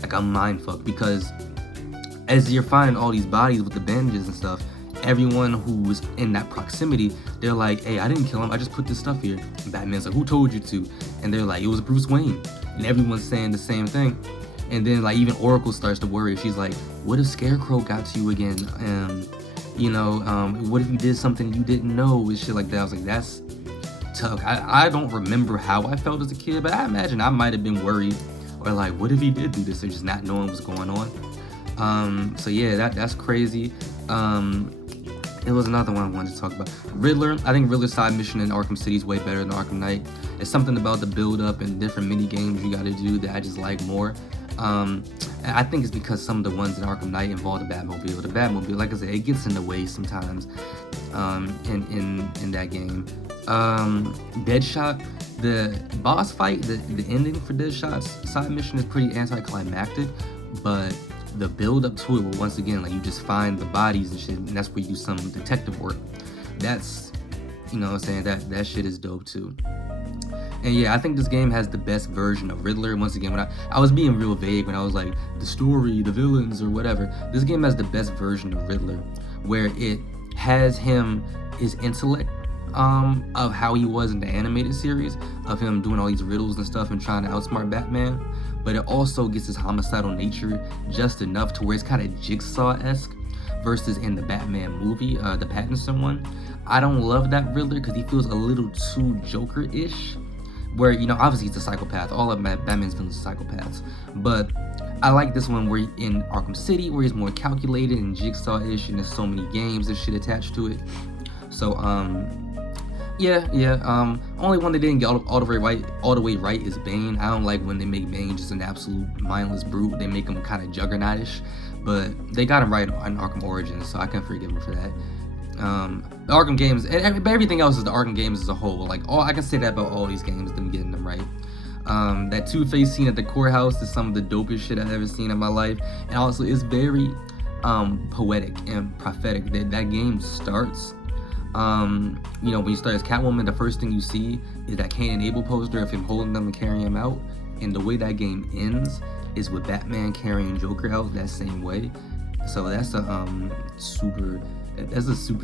like a mindfuck, because as you're finding all these bodies with the bandages and stuff, everyone who's in that proximity, they're like, hey, I didn't kill him, I just put this stuff here. And Batman's like, who told you to? And they're like, it was Bruce Wayne. And everyone's saying the same thing. And then like even Oracle starts to worry. She's like, what if Scarecrow got to you again? What if you did something you didn't know and shit like that? I was like, that's tough. I don't remember how I felt as a kid, but I imagine I might have been worried, or like, what if he did do this, or just not knowing what's going on. So yeah, that's crazy. It was another one I wanted to talk about. Riddler. I think Riddler's side mission in Arkham City is way better than Arkham Knight. It's something about the build up and different mini games you got to do that I just like more. And I think it's because some of the ones in Arkham Knight involve the Batmobile. The Batmobile, like I said, it gets in the way sometimes in that game. Deadshot, the boss fight, the ending for Deadshot's side mission is pretty anticlimactic, but the build up to it, where once again, like you just find the bodies and shit, and that's where you do some detective work. That's, what I'm saying, that shit is dope too. And yeah, I think this game has the best version of Riddler. Once again, when I was being real vague when I was like, the story, the villains, or whatever, this game has the best version of Riddler, where it has his intellect of how he was in the animated series, of him doing all these riddles and stuff and trying to outsmart Batman, but it also gets his homicidal nature just enough to where it's kind of Jigsaw-esque, versus in the Batman movie, the Pattinson one. I don't love that Riddler because he feels a little too Joker-ish, where, obviously he's a psychopath. All of Batman's villains are psychopaths, but I like this one where in Arkham City, where he's more calculated and Jigsaw-ish, and there's so many games and shit attached to it. So only one that didn't get all the way right is Bane. I don't like when they make Bane just an absolute mindless brute. They make him kind of Juggernaut-ish, but they got him right on Arkham Origins, so I can forgive him for that. The Arkham games, but everything else is the Arkham games as a whole. Like, I can say that about all these games, them getting them right. That Two-Face scene at the courthouse is some of the dopest shit I've ever seen in my life, and also it's very poetic and prophetic. That game starts. When you start as Catwoman, the first thing you see is that Cain and Abel poster of him holding them and carrying him out, and the way that game ends is with Batman carrying Joker out that same way. So that's a super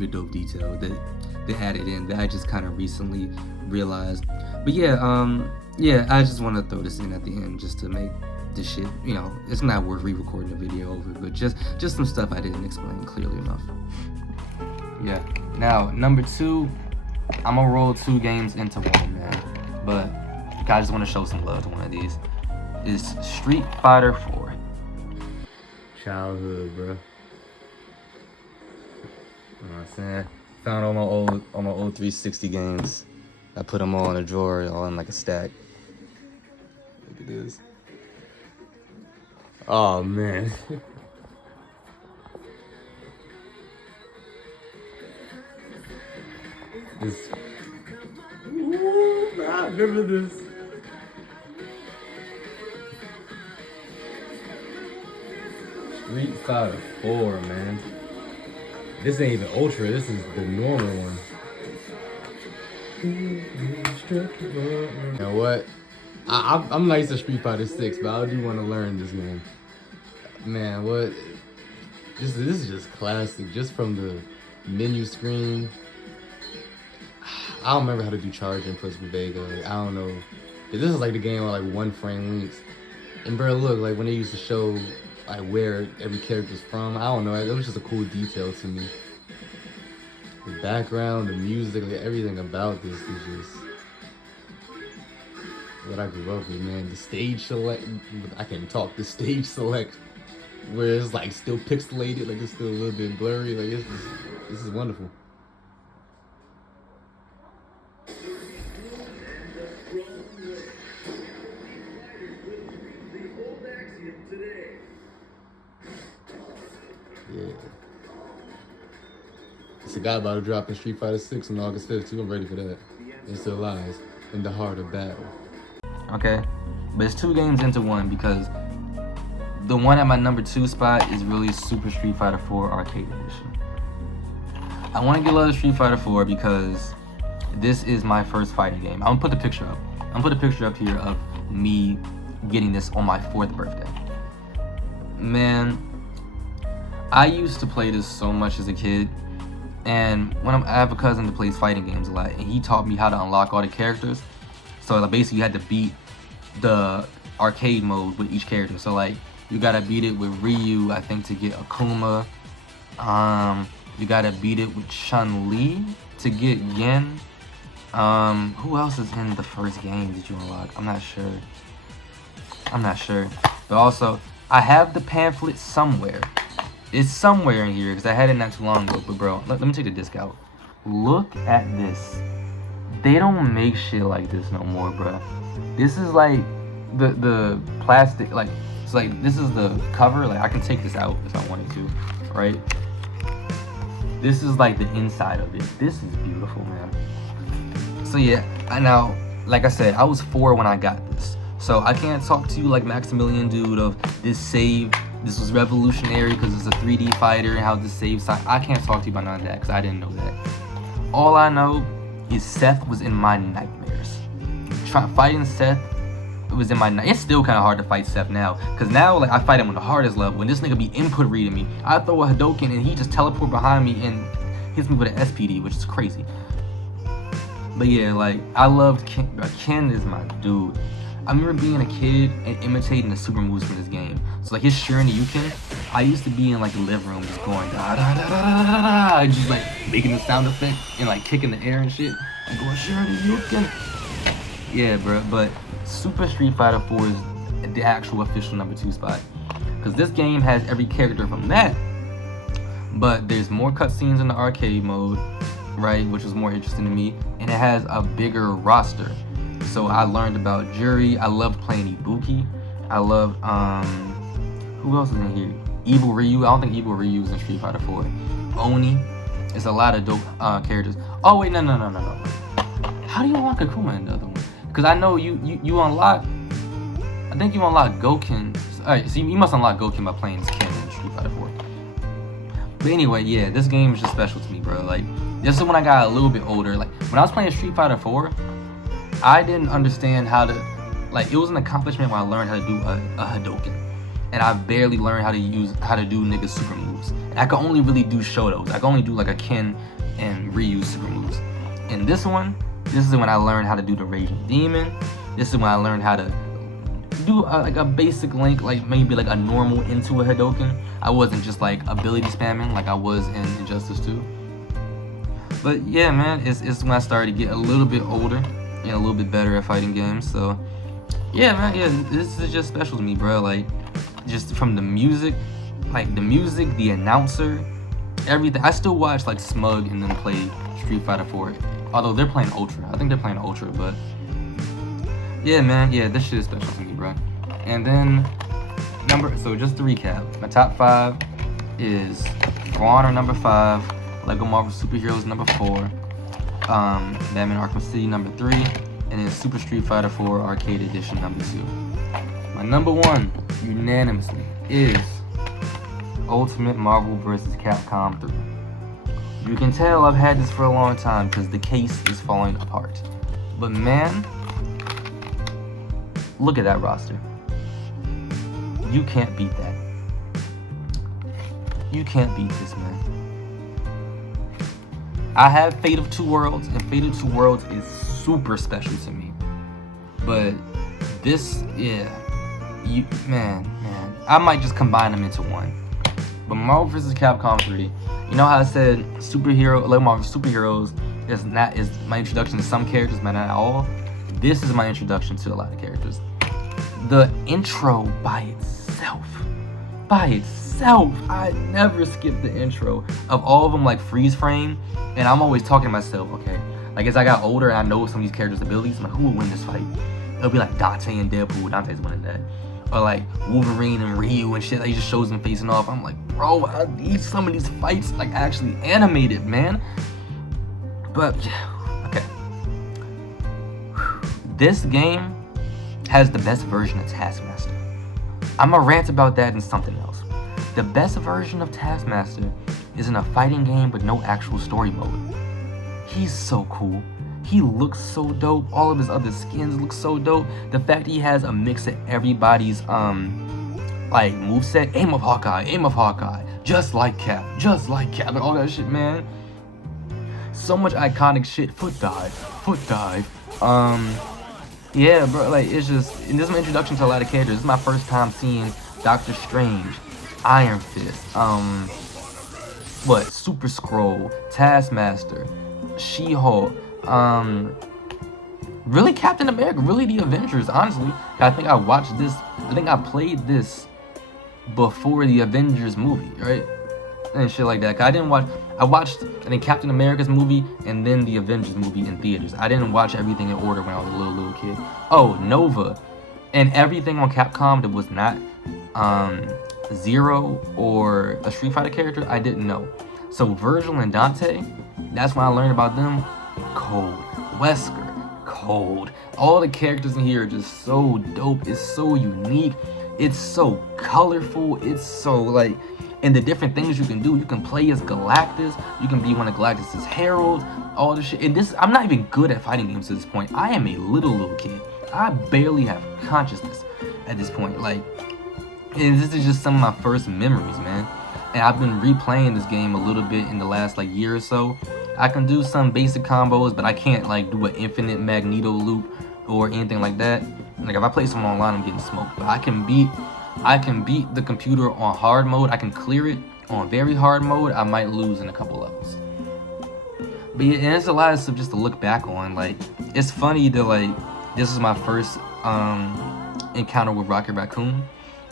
dope detail that they added in that I just kind of recently realized. But I just want to throw this in at the end just to make this shit, it's not worth re-recording the video over, but just some stuff I didn't explain clearly enough. Yeah. Now, number 2, I'm gonna roll 2 games into one, man. But I just want to show some love to one of these. Is Street Fighter 4. Childhood, bro. You know what I'm saying? Found all my old 360 games. I put them all in a drawer, all in like a stack. Look at this. Oh man. I remember this. Street Fighter 4, man. This ain't even Ultra, this is the normal one. You know what? I'm nice to Street Fighter 6, but I do want to learn this game. Man, what? This is just classic, just from the menu screen. I don't remember how to do charge inputs with Vega. I don't know This is like the game on like 1 frame links. And bro, look, like when they used to show like where every character's from, I don't know, it was just a cool detail to me. The background, the music, like everything about this is just what I grew up with, man. The stage select, I can't talk. The stage select, where it's like still pixelated, like it's still a little bit blurry, like it's just, this is wonderful. Yeah. It's a guy about to drop in Street Fighter 6 on August 5th too. I'm ready for that. It still lies in the heart of battle. Okay, but it's 2 games into one because the one at my number 2 spot is really Super Street Fighter 4 Arcade Edition. I want to get love to Street Fighter 4 because this is my first fighting game. I'm gonna put the picture up. I'm gonna put a picture up here of me getting this on my 4th birthday. Man, I used to play this so much as a kid, and I have a cousin that plays fighting games a lot, and he taught me how to unlock all the characters. So like, basically you had to beat the arcade mode with each character. So like you gotta beat it with Ryu, I think, to get Akuma. You gotta beat it with Chun-Li to get Yen. Who else is in the first game that you unlock? I'm not sure. But also, I have the pamphlet somewhere. It's somewhere in here because I had it not too long ago. But bro, let me take the disc out. Look at this. They don't make shit like this no more, bro. This is like the plastic, like it's like this is the cover. Like I can take this out if I wanted to, right? This is like the inside of it. This is beautiful, man. So yeah, now like I said, I was 4 when I got this. So I can't talk to you like Maximilian dude of this save. This was revolutionary because it's a 3D fighter and how this save side. I can't talk to you about none of that because I didn't know that. All I know is Seth was in my nightmares. Fighting Seth was in my night. It's still kind of hard to fight Seth now because now like I fight him on the hardest level and this nigga be input reading me. I throw a Hadouken and he just teleport behind me and hits me with an SPD, which is crazy. But yeah, like I loved Ken. Ken is my dude. I remember being a kid and imitating the super moves from this game. So like his Shoryuken, I used to be in like the living room just going da da da da da da da, and just like making the sound effect and like kicking the air and shit. And going Shoryuken. Yeah, bro. But Super Street Fighter 4 is the actual official number 2 spot because this game has every character from that. But there's more cutscenes in the arcade mode, right? Which was more interesting to me, and it has a bigger roster. So I learned about Jury. I loved playing Ibuki. I loved who else is in here? Evil Ryu. I don't think Evil Ryu is in Street Fighter 4. Oni. It's a lot of dope characters. Oh wait, no. How do you unlock Akuma in the other one? Because I know you unlock. I think you unlock Goken. Alright, so you must unlock Goken by playing as Ken in Street Fighter 4. But anyway, yeah, this game is just special to me, bro. Like this is when I got a little bit older. Like when I was playing Street Fighter 4. I didn't understand how to, like, it was an accomplishment when I learned how to do a Hadouken. And I barely learned how to do niggas super moves. And I could only really do Shotos. I could only do like a Ken and Ryu super moves. In this one, this is when I learned how to do the Raging Demon. This is when I learned how to do like a basic link, like maybe like a normal into a Hadouken. I wasn't just like ability spamming like I was in Injustice 2. But yeah, man, it's when I started to get a little bit older. A little bit better at fighting games. So yeah, man, yeah, this is just special to me, bro. Like just from the music, the announcer, everything. I still watch like Smug and them play Street Fighter 4, although they're playing Ultra. I think they're playing Ultra, but yeah, man, yeah, this shit is special to me, bro. And then so just to recap, my top 5 is For Honor number 5, Lego Marvel Superheroes number 4, Batman Arkham City number 3, and then Super Street Fighter 4 Arcade Edition number 2. My number 1, unanimously, is Ultimate Marvel vs. Capcom 3. You can tell I've had this for a long time because the case is falling apart. But man, look at that roster. You can't beat that. You can't beat this, man. I have Fate of Two Worlds, and Fate of Two Worlds is super special to me. But this, yeah, man, I might just combine them into one. But Marvel vs. Capcom 3, you know how I said Lego Marvel superheroes is my introduction to some characters, but not all. This is my introduction to a lot of characters. The intro by itself, I never skip the intro of all of them, like freeze frame, and I'm always talking to myself, okay, like as I got older and I know some of these characters' abilities, I'm like, who will win this fight? It'll be like Dante and Deadpool. Dante's winning that. Or like Wolverine and Ryu and shit. Like, he just shows them facing off. I'm like, bro, I need some of these fights like actually animated, man. But yeah, okay. This game has the best version of Taskmaster. I'm gonna rant about that and something else. The best version of Taskmaster is in a fighting game with no actual story mode. He's so cool. He looks so dope. All of his other skins look so dope. The fact that he has a mix of everybody's like moveset. Aim of Hawkeye, just like Cap, and all that shit, man. So much iconic shit. Foot dive. Yeah, bro, like it's just, and this is my introduction to a lot of characters. This is my first time seeing Doctor Strange, Iron Fist, Super Scroll, Taskmaster, She-Hulk, really Captain America, really the Avengers, honestly. I think I played this before the Avengers movie, right? And shit like that. I watched I think Captain America's movie and then the Avengers movie in theaters. I didn't watch everything in order when I was a little kid. Oh, Nova and everything on Capcom that was not Zero or a Street Fighter character, I didn't know. So Virgil and Dante, that's when I learned about them. Cold. Wesker, cold. All the characters in here are just so dope. It's so unique. It's so colorful. It's so like, and the different things you can do. You can play as Galactus. You can be one of Galactus's heralds. All this shit. And this, I'm not even good at fighting games at this point. I am a little kid. I barely have consciousness at this point. Like, and this is just some of my first memories, man. And I've been replaying this game a little bit in the last like year or so. I can do some basic combos, but I can't like do an infinite Magneto loop or anything like that. Like if I play someone online, I'm getting smoked. But I can beat the computer on hard mode. I can clear it on very hard mode. I might lose in a couple levels. But yeah, and it's a lot of stuff just to look back on. Like, it's funny that like this is my first encounter with Rocket Raccoon,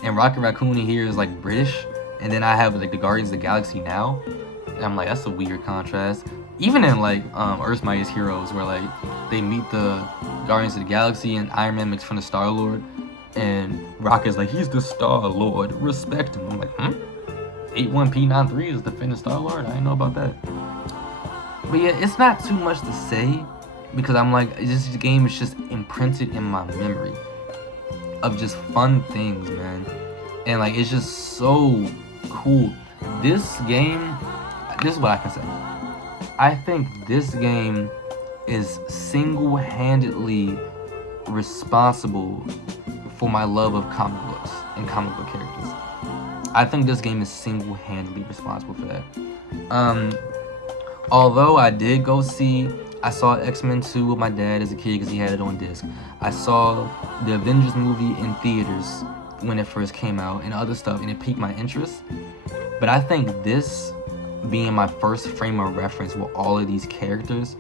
and Rocket Raccoon in here is like British, and then I have like the Guardians of the Galaxy now. And I'm like, that's a weird contrast. Even in like Earth's Mightiest Heroes, where like they meet the Guardians of the Galaxy and Iron Man makes fun of Star-Lord, and Rocket's like, he's the Star-Lord, respect him. I'm like, 81P93 is defending Star-Lord? I didn't know about that. But yeah, it's not too much to say, because I'm like, this game is just imprinted in my memory of just fun things, man. And like, it's just so cool. This game, this is what I can say. I think this game is single-handedly responsible for my love of comic books and comic book characters. I think this game is single-handedly responsible for that. Although I did go see, I saw X-Men 2 with my dad as a kid because he had it on disc. I saw the Avengers movie in theaters when it first came out and other stuff, and it piqued my interest. But I think this being my first frame of reference with all of these characters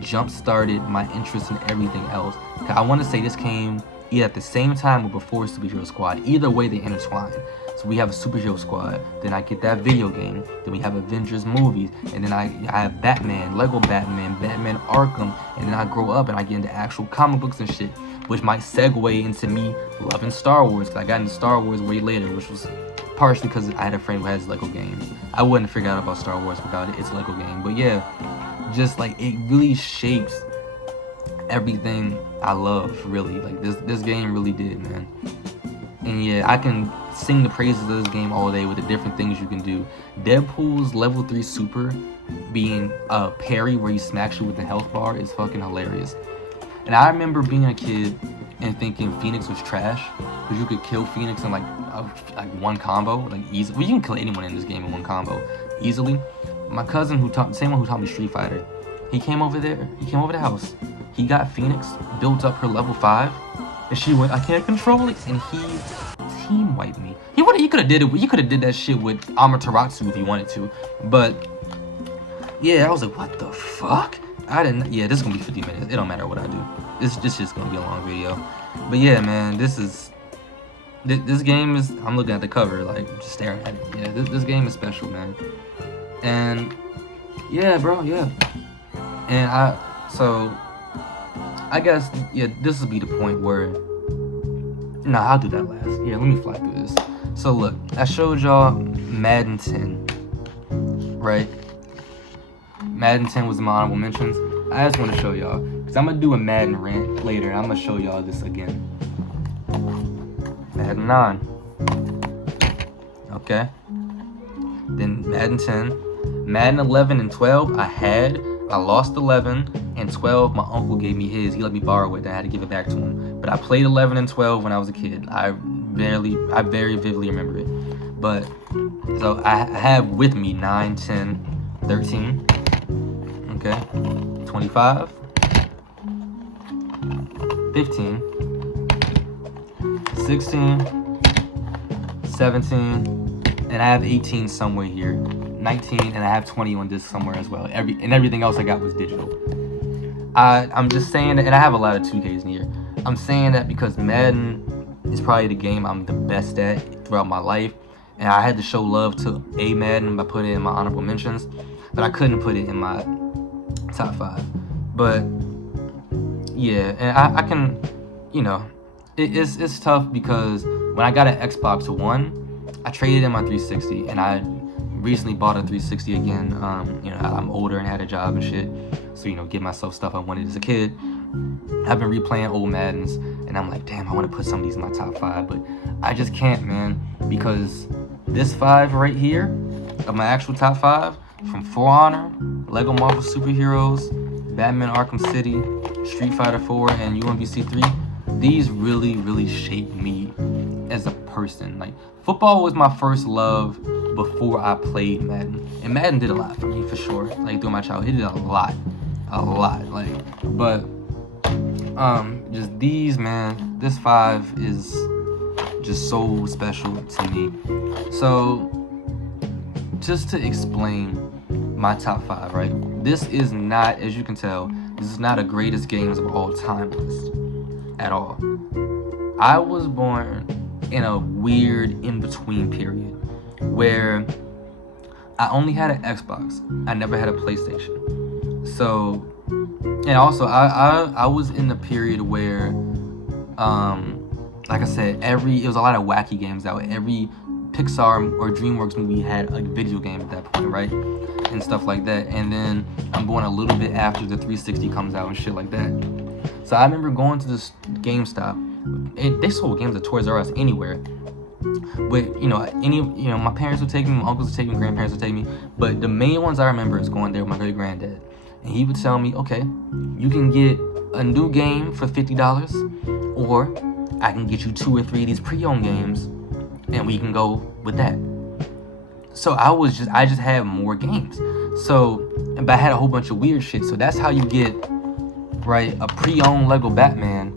jump-started my interest in everything else. I want to say this came either at the same time or before Superhero Squad. Either way, they intertwine. So we have a Superhero Squad, then I get that video game, then we have Avengers movies, and then I have Batman, Lego Batman, Batman Arkham, and then I grow up and I get into actual comic books and shit, which might segue into me loving Star Wars, because I got into Star Wars way later, which was partially because I had a friend who has Lego games. I wouldn't figure out about Star Wars without it. It's a Lego game. But yeah, just like it really shapes everything I love, really. Like this game really did, man. And yeah, I can sing the praises of this game all day with the different things you can do. Deadpool's level 3 super being a parry where he smacks you with the health bar is fucking hilarious. And I remember being a kid and thinking Phoenix was trash, because you could kill Phoenix in like one combo, like easy. Well, you can kill anyone in this game in one combo easily. My cousin, same one who taught me Street Fighter, he came over there. He came over the house He got Phoenix, built up her level 5, and she went, I can't control it, and he team wiped me. He could have did it. He could have did that shit with Amaterasu if he wanted to, but yeah, I was like, what the fuck? I didn't. Yeah, this is gonna be 50 minutes. It don't matter what I do. This just gonna be a long video. But yeah, man, this game is. I'm looking at the cover, like just staring at it. Yeah, this game is special, man. And yeah, bro, yeah. And I guess yeah, this will be the point where. No, I'll do that last. Yeah, let me fly through this. So look, I showed y'all Madden 10, right? Madden 10 was in my honorable mentions. I just want to show y'all, because I'm going to do a Madden rant later, and I'm going to show y'all this again. Madden 9. Okay. Then Madden 10. Madden 11 and 12, I lost 11, and 12, my uncle gave me his. He let me borrow it, and I had to give it back to him. But I played 11 and 12 when I was a kid. I very vividly remember it. But, so I have with me 9, 10, 13. Okay, 25, 15, 16, 17, and I have 18 somewhere here, 19, and I have 20 on disc somewhere as well. Everything else I got was digital. I'm just saying that, and I have a lot of 2Ks in here. I'm saying that because Madden is probably the game I'm the best at throughout my life, and I had to show love to a Madden by putting it in my honorable mentions, but I couldn't put it in my top 5. But yeah, and I can, you know, it's tough because when I got an Xbox One, I traded in my 360, and I recently bought a 360 again. You know, I'm older and had a job and shit, so you know, give myself stuff I wanted as a kid. I've been replaying old Maddens, and I'm like, damn, I want to put some of these in my top 5, but I just can't, man, because this 5 right here of my actual top 5 from For Honor, Lego Marvel Superheroes, Batman Arkham City, Street Fighter 4, and UMBC 3, these really shaped me as a person. Like, football was my first love before I played Madden, and Madden did a lot for me, for sure. Like, through my childhood, it did a lot, like, but just these, man, this 5 is just so special to me. So just to explain my top 5, right? This is not, as you can tell, this is not a greatest games of all time list at all. I was born in a weird in-between period where I only had an Xbox. I never had a PlayStation. So, and also I was in the period where, like I said, it was a lot of wacky games out. Every Pixar or DreamWorks movie had a video game at that point, right? And stuff like that. And then I'm born a little bit after the 360 comes out and shit like that. So I remember going to this GameStop, and they sold games at Toys R Us anywhere. But my parents would take me, my uncles would take me, grandparents would take me. But the main ones I remember is going there with my great granddad, and he would tell me, okay, you can get a new game for $50, or I can get you 2 or 3 of these pre-owned games, and we can go with that. So I just had more games. So, but I had a whole bunch of weird shit. So that's how you get, right, a pre-owned Lego Batman,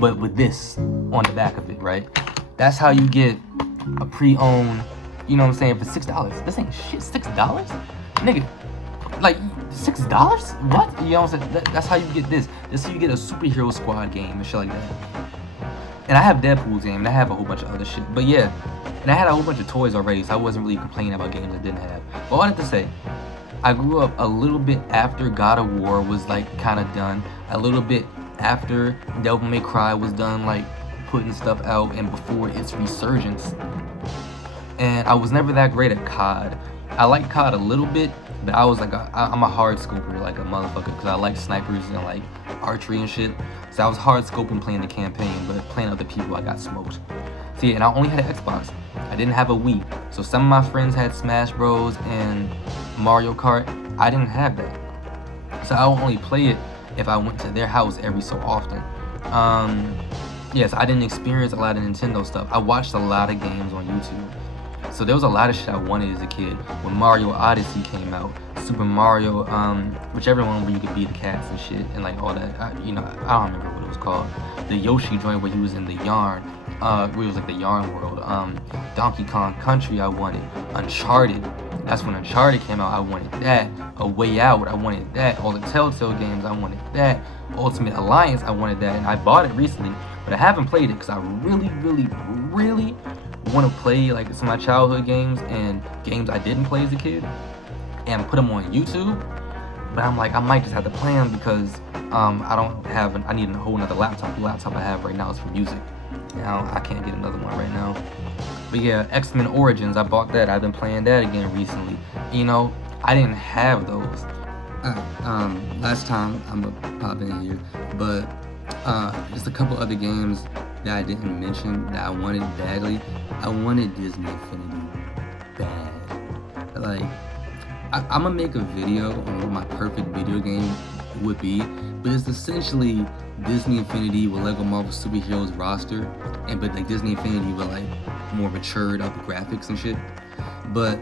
but with this on the back of it, right? That's how you get a pre-owned, you know what I'm saying, for $6. This ain't shit, $6? Nigga, like, $6? What? You know what I'm saying? That's how you get this. That's how you get a superhero squad game and shit like that. And I have Deadpool's game, and I have a whole bunch of other shit. But yeah, and I had a whole bunch of toys already, so I wasn't really complaining about games I didn't have. But all I have to say, I grew up a little bit after God of War was like kind of done. A little bit after Devil May Cry was done, like putting stuff out, and before its resurgence. And I was never that great at COD. I like COD a little bit, but I was like, I'm a hard scoper like a motherfucker, because I like snipers and like archery and shit. So I was hard scoping playing the campaign, but playing other people, I got smoked. See, and I only had an Xbox. I didn't have a Wii. So some of my friends had Smash Bros. And Mario Kart. I didn't have that. So I would only play it if I went to their house every so often. Yes, I didn't experience a lot of Nintendo stuff. I watched a lot of games on YouTube. So there was a lot of shit I wanted as a kid. When Mario Odyssey came out, Super Mario, whichever one where you could beat the cats and shit, and like all that. I don't remember what it was called. The Yoshi joint where he was in the yarn, where it was like the yarn world. Donkey Kong Country, I wanted. Uncharted. That's when Uncharted came out. I wanted that. A Way Out, I wanted that. All the Telltale games, I wanted that. Ultimate Alliance, I wanted that, and I bought it recently, but I haven't played it because I really, really, really want to play like some of my childhood games and games I didn't play as a kid and put them on YouTube. But I'm like, I might just have to play them because I need a whole nother laptop. The laptop I have right now is for music. I can't get another one right now. But yeah, X-Men Origins, I bought that. I've been playing that again recently. I didn't have those. Last time I'm gonna pop in here, but just a couple other games that I didn't mention that I wanted badly. I wanted Disney Infinity bad. Like, I'm gonna make a video on what my perfect video game would be, but it's essentially Disney Infinity with Lego Marvel Superheroes roster, but like Disney Infinity with like more matured up graphics and shit. But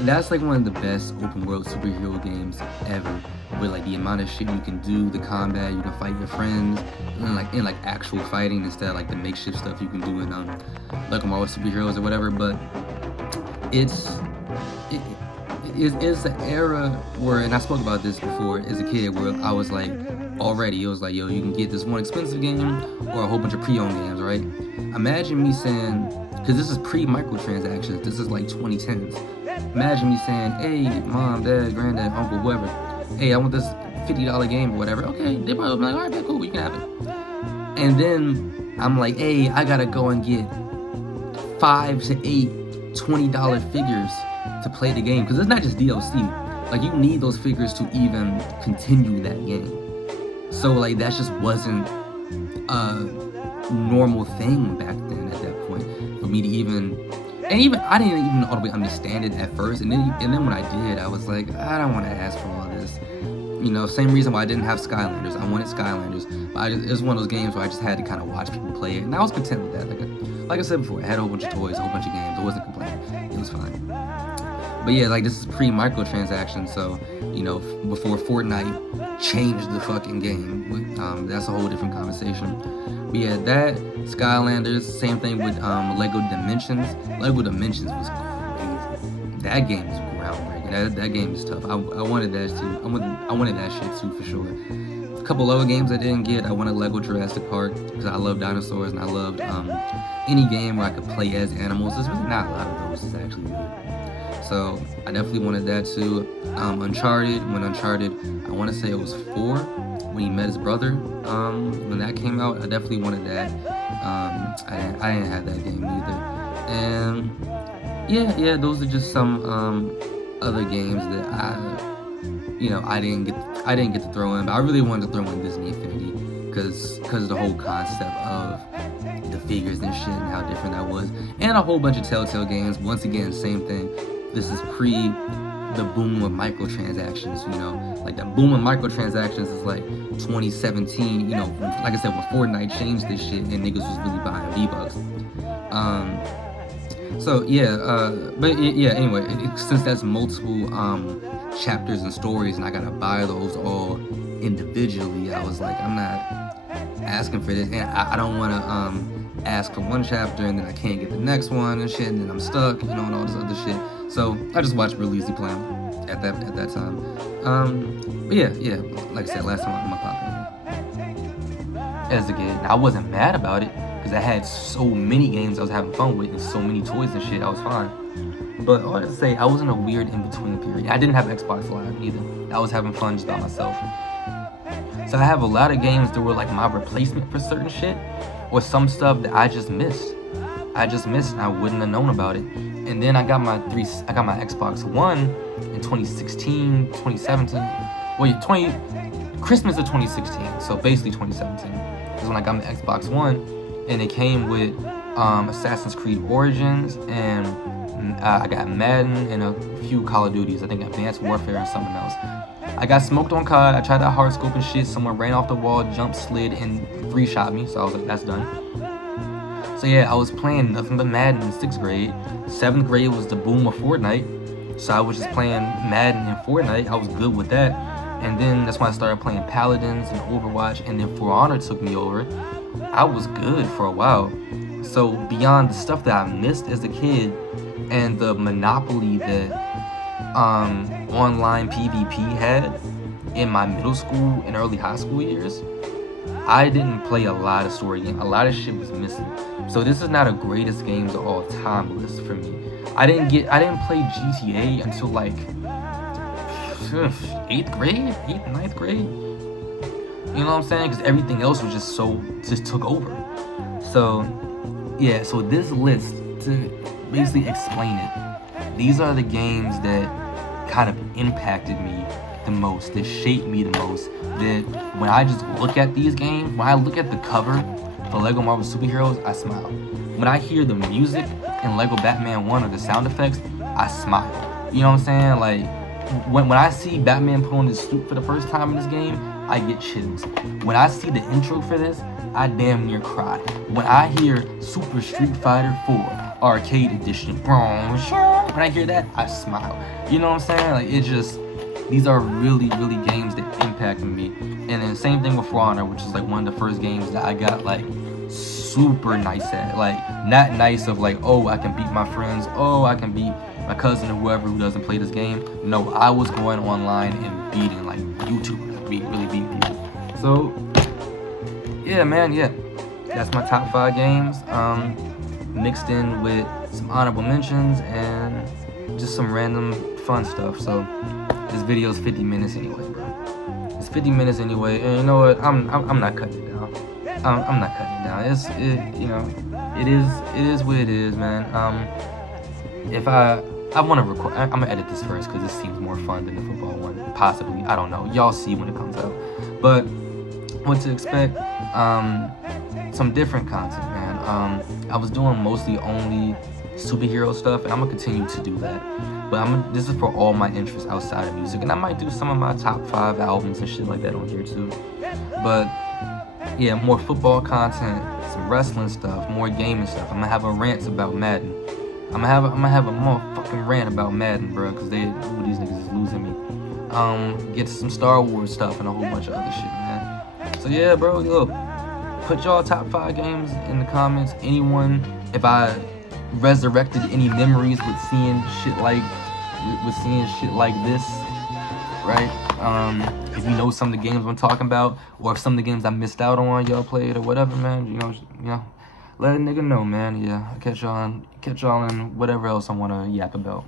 that's like one of the best open world superhero games ever, with like the amount of shit you can do, the combat, you can fight your friends, and like actual fighting instead of like the makeshift stuff you can do in Lego Marvel Superheroes or whatever. But it's an era where, and I spoke about this before as a kid, where I was like, already it was like, yo, you can get this one expensive game or a whole bunch of pre-owned games, right? Imagine me saying, because this is pre-microtransactions, this is like 2010s. Imagine me saying, hey, mom, dad, granddad, uncle, whoever, hey, I want this $50 game or whatever. Okay, they probably be like, all right, cool, you can have it. And then I'm like, hey, I gotta go and get 5 to 8 $20 figures to play the game, because it's not just DLC. Like, you need those figures to even continue that game. So like that just wasn't a normal thing back then at that point for me to even I didn't even all the way understand it at first, and then when I did, I was like, I don't want to ask for all this. Same reason why I didn't have Skylanders. I wanted Skylanders, but it was one of those games where I just had to kind of watch people play it, and I was content with that. Like I said before, I had a whole bunch of toys, a whole bunch of games. I wasn't complaining. It was fine. But yeah, like this is pre-microtransactions, so before Fortnite changed the fucking game. That's a whole different conversation. But yeah, that, Skylanders, same thing with Lego Dimensions. Lego Dimensions was crazy. That game is groundbreaking. That game is tough. I wanted that too. I wanted that shit too, for sure. A couple other games I didn't get. I wanted Lego Jurassic Park because I love dinosaurs, and I loved any game where I could play as animals. There's really not a lot of those. It's actually good. So I definitely wanted that too. Uncharted, I want to say it was 4, when he met his brother. When that came out, I definitely wanted that. I didn't have that game either. And yeah, those are just some other games that I didn't get to throw in, but I really wanted to throw in Disney Infinity because of the whole concept of the figures and shit and how different that was, and a whole bunch of Telltale games. Once again, same thing. This is pre the boom of microtransactions, like the boom of microtransactions is like 2017, like I said, when Fortnite changed this shit and niggas was really buying V-Bucks. So yeah, but yeah, anyway, since that's multiple chapters and stories and I gotta buy those all individually, I was like, I'm not asking for this, and I don't want to ask for one chapter and then I can't get the next one and shit, and then I'm stuck, and all this other shit. So I just watched Real Easy play at that time. But yeah, like I said, last time I'm gonna pop in. As a kid, I wasn't mad about it because I had so many games I was having fun with and so many toys and shit. I was fine. But all that to say, I was in a weird in-between period. I didn't have Xbox Live either. I was having fun just by myself. So I have a lot of games that were like my replacement for certain shit, or some stuff that I just missed. And I wouldn't have known about it. And then I got my Xbox One in 2016, 2017. Christmas of 2016. So basically 2017 is when I got my Xbox One, and it came with Assassin's Creed Origins, and I got Madden and a few Call of Duties. I think Advanced Warfare and something else. I got smoked on COD. I tried that hard scope and shit. Someone ran off the wall, jumped, slid, and 3-shot me. So I was like, that's done. So yeah, I was playing nothing but Madden in 6th grade. 7th grade was the boom of Fortnite. So I was just playing Madden and Fortnite. I was good with that. And then that's when I started playing Paladins and Overwatch. And then For Honor took me over. I was good for a while. So beyond the stuff that I missed as a kid and the monopoly that online PvP had in my middle school and early high school years, I didn't play a lot of story games. A lot of shit was missing. So this is not a greatest games of all time list for me. I didn't play GTA until like 8th grade, 8th, 9th grade. You know what I'm saying? Because everything else was just took over. So yeah, so this list, to basically explain it, these are the games that kind of impacted me the most, that shaped me the most, that when I just look at these games, when I look at the cover for Lego Marvel Superheroes, I smile. When I hear the music in Lego Batman 1 or the sound effects, I smile. You know what I'm saying? Like, when I see Batman put on his suit for the first time in this game, I get chills. When I see the intro for this, I damn near cry. When I hear Super Street Fighter 4 Arcade Edition, when I hear that, I smile. You know what I'm saying? Like, it just, these are really, really games that impacted me. And then same thing with For Honor, which is like one of the first games that I got like super nice at. Like, not nice of like, oh, I can beat my friends, oh, I can beat my cousin or whoever who doesn't play this game. No, I was going online and beating like YouTubers, really beating people. So yeah, man, yeah, that's my top 5 games, mixed in with some honorable mentions and just some random fun stuff. So this video is 50 minutes anyway, bro. It's 50 minutes anyway, and you know what? I'm not cutting it down. I'm not cutting it down. You know, it is what it is, man. If I want to record, I'm gonna edit this first because this seems more fun than the football one. Possibly, I don't know. Y'all see when it comes out. But what to expect? Some different content, man. I was doing mostly only superhero stuff, and I'm gonna continue to do that. But this is for all my interests outside of music, and I might do some of my top 5 albums and shit like that on here too. But yeah, more football content, some wrestling stuff, more gaming stuff. I'm gonna have a rant about Madden. I'm gonna have a motherfucking rant about Madden, bro, because these niggas is losing me. Get to some Star Wars stuff and a whole bunch of other shit, man. So yeah, bro, look, put y'all top 5 games in the comments. Anyone, if I resurrected any memories with seeing shit like this, right? If you know some of the games I'm talking about, or if some of the games I missed out on y'all played or whatever, man, you know, let a nigga know, man. Yeah, I'll catch y'all in whatever else I wanna yap about.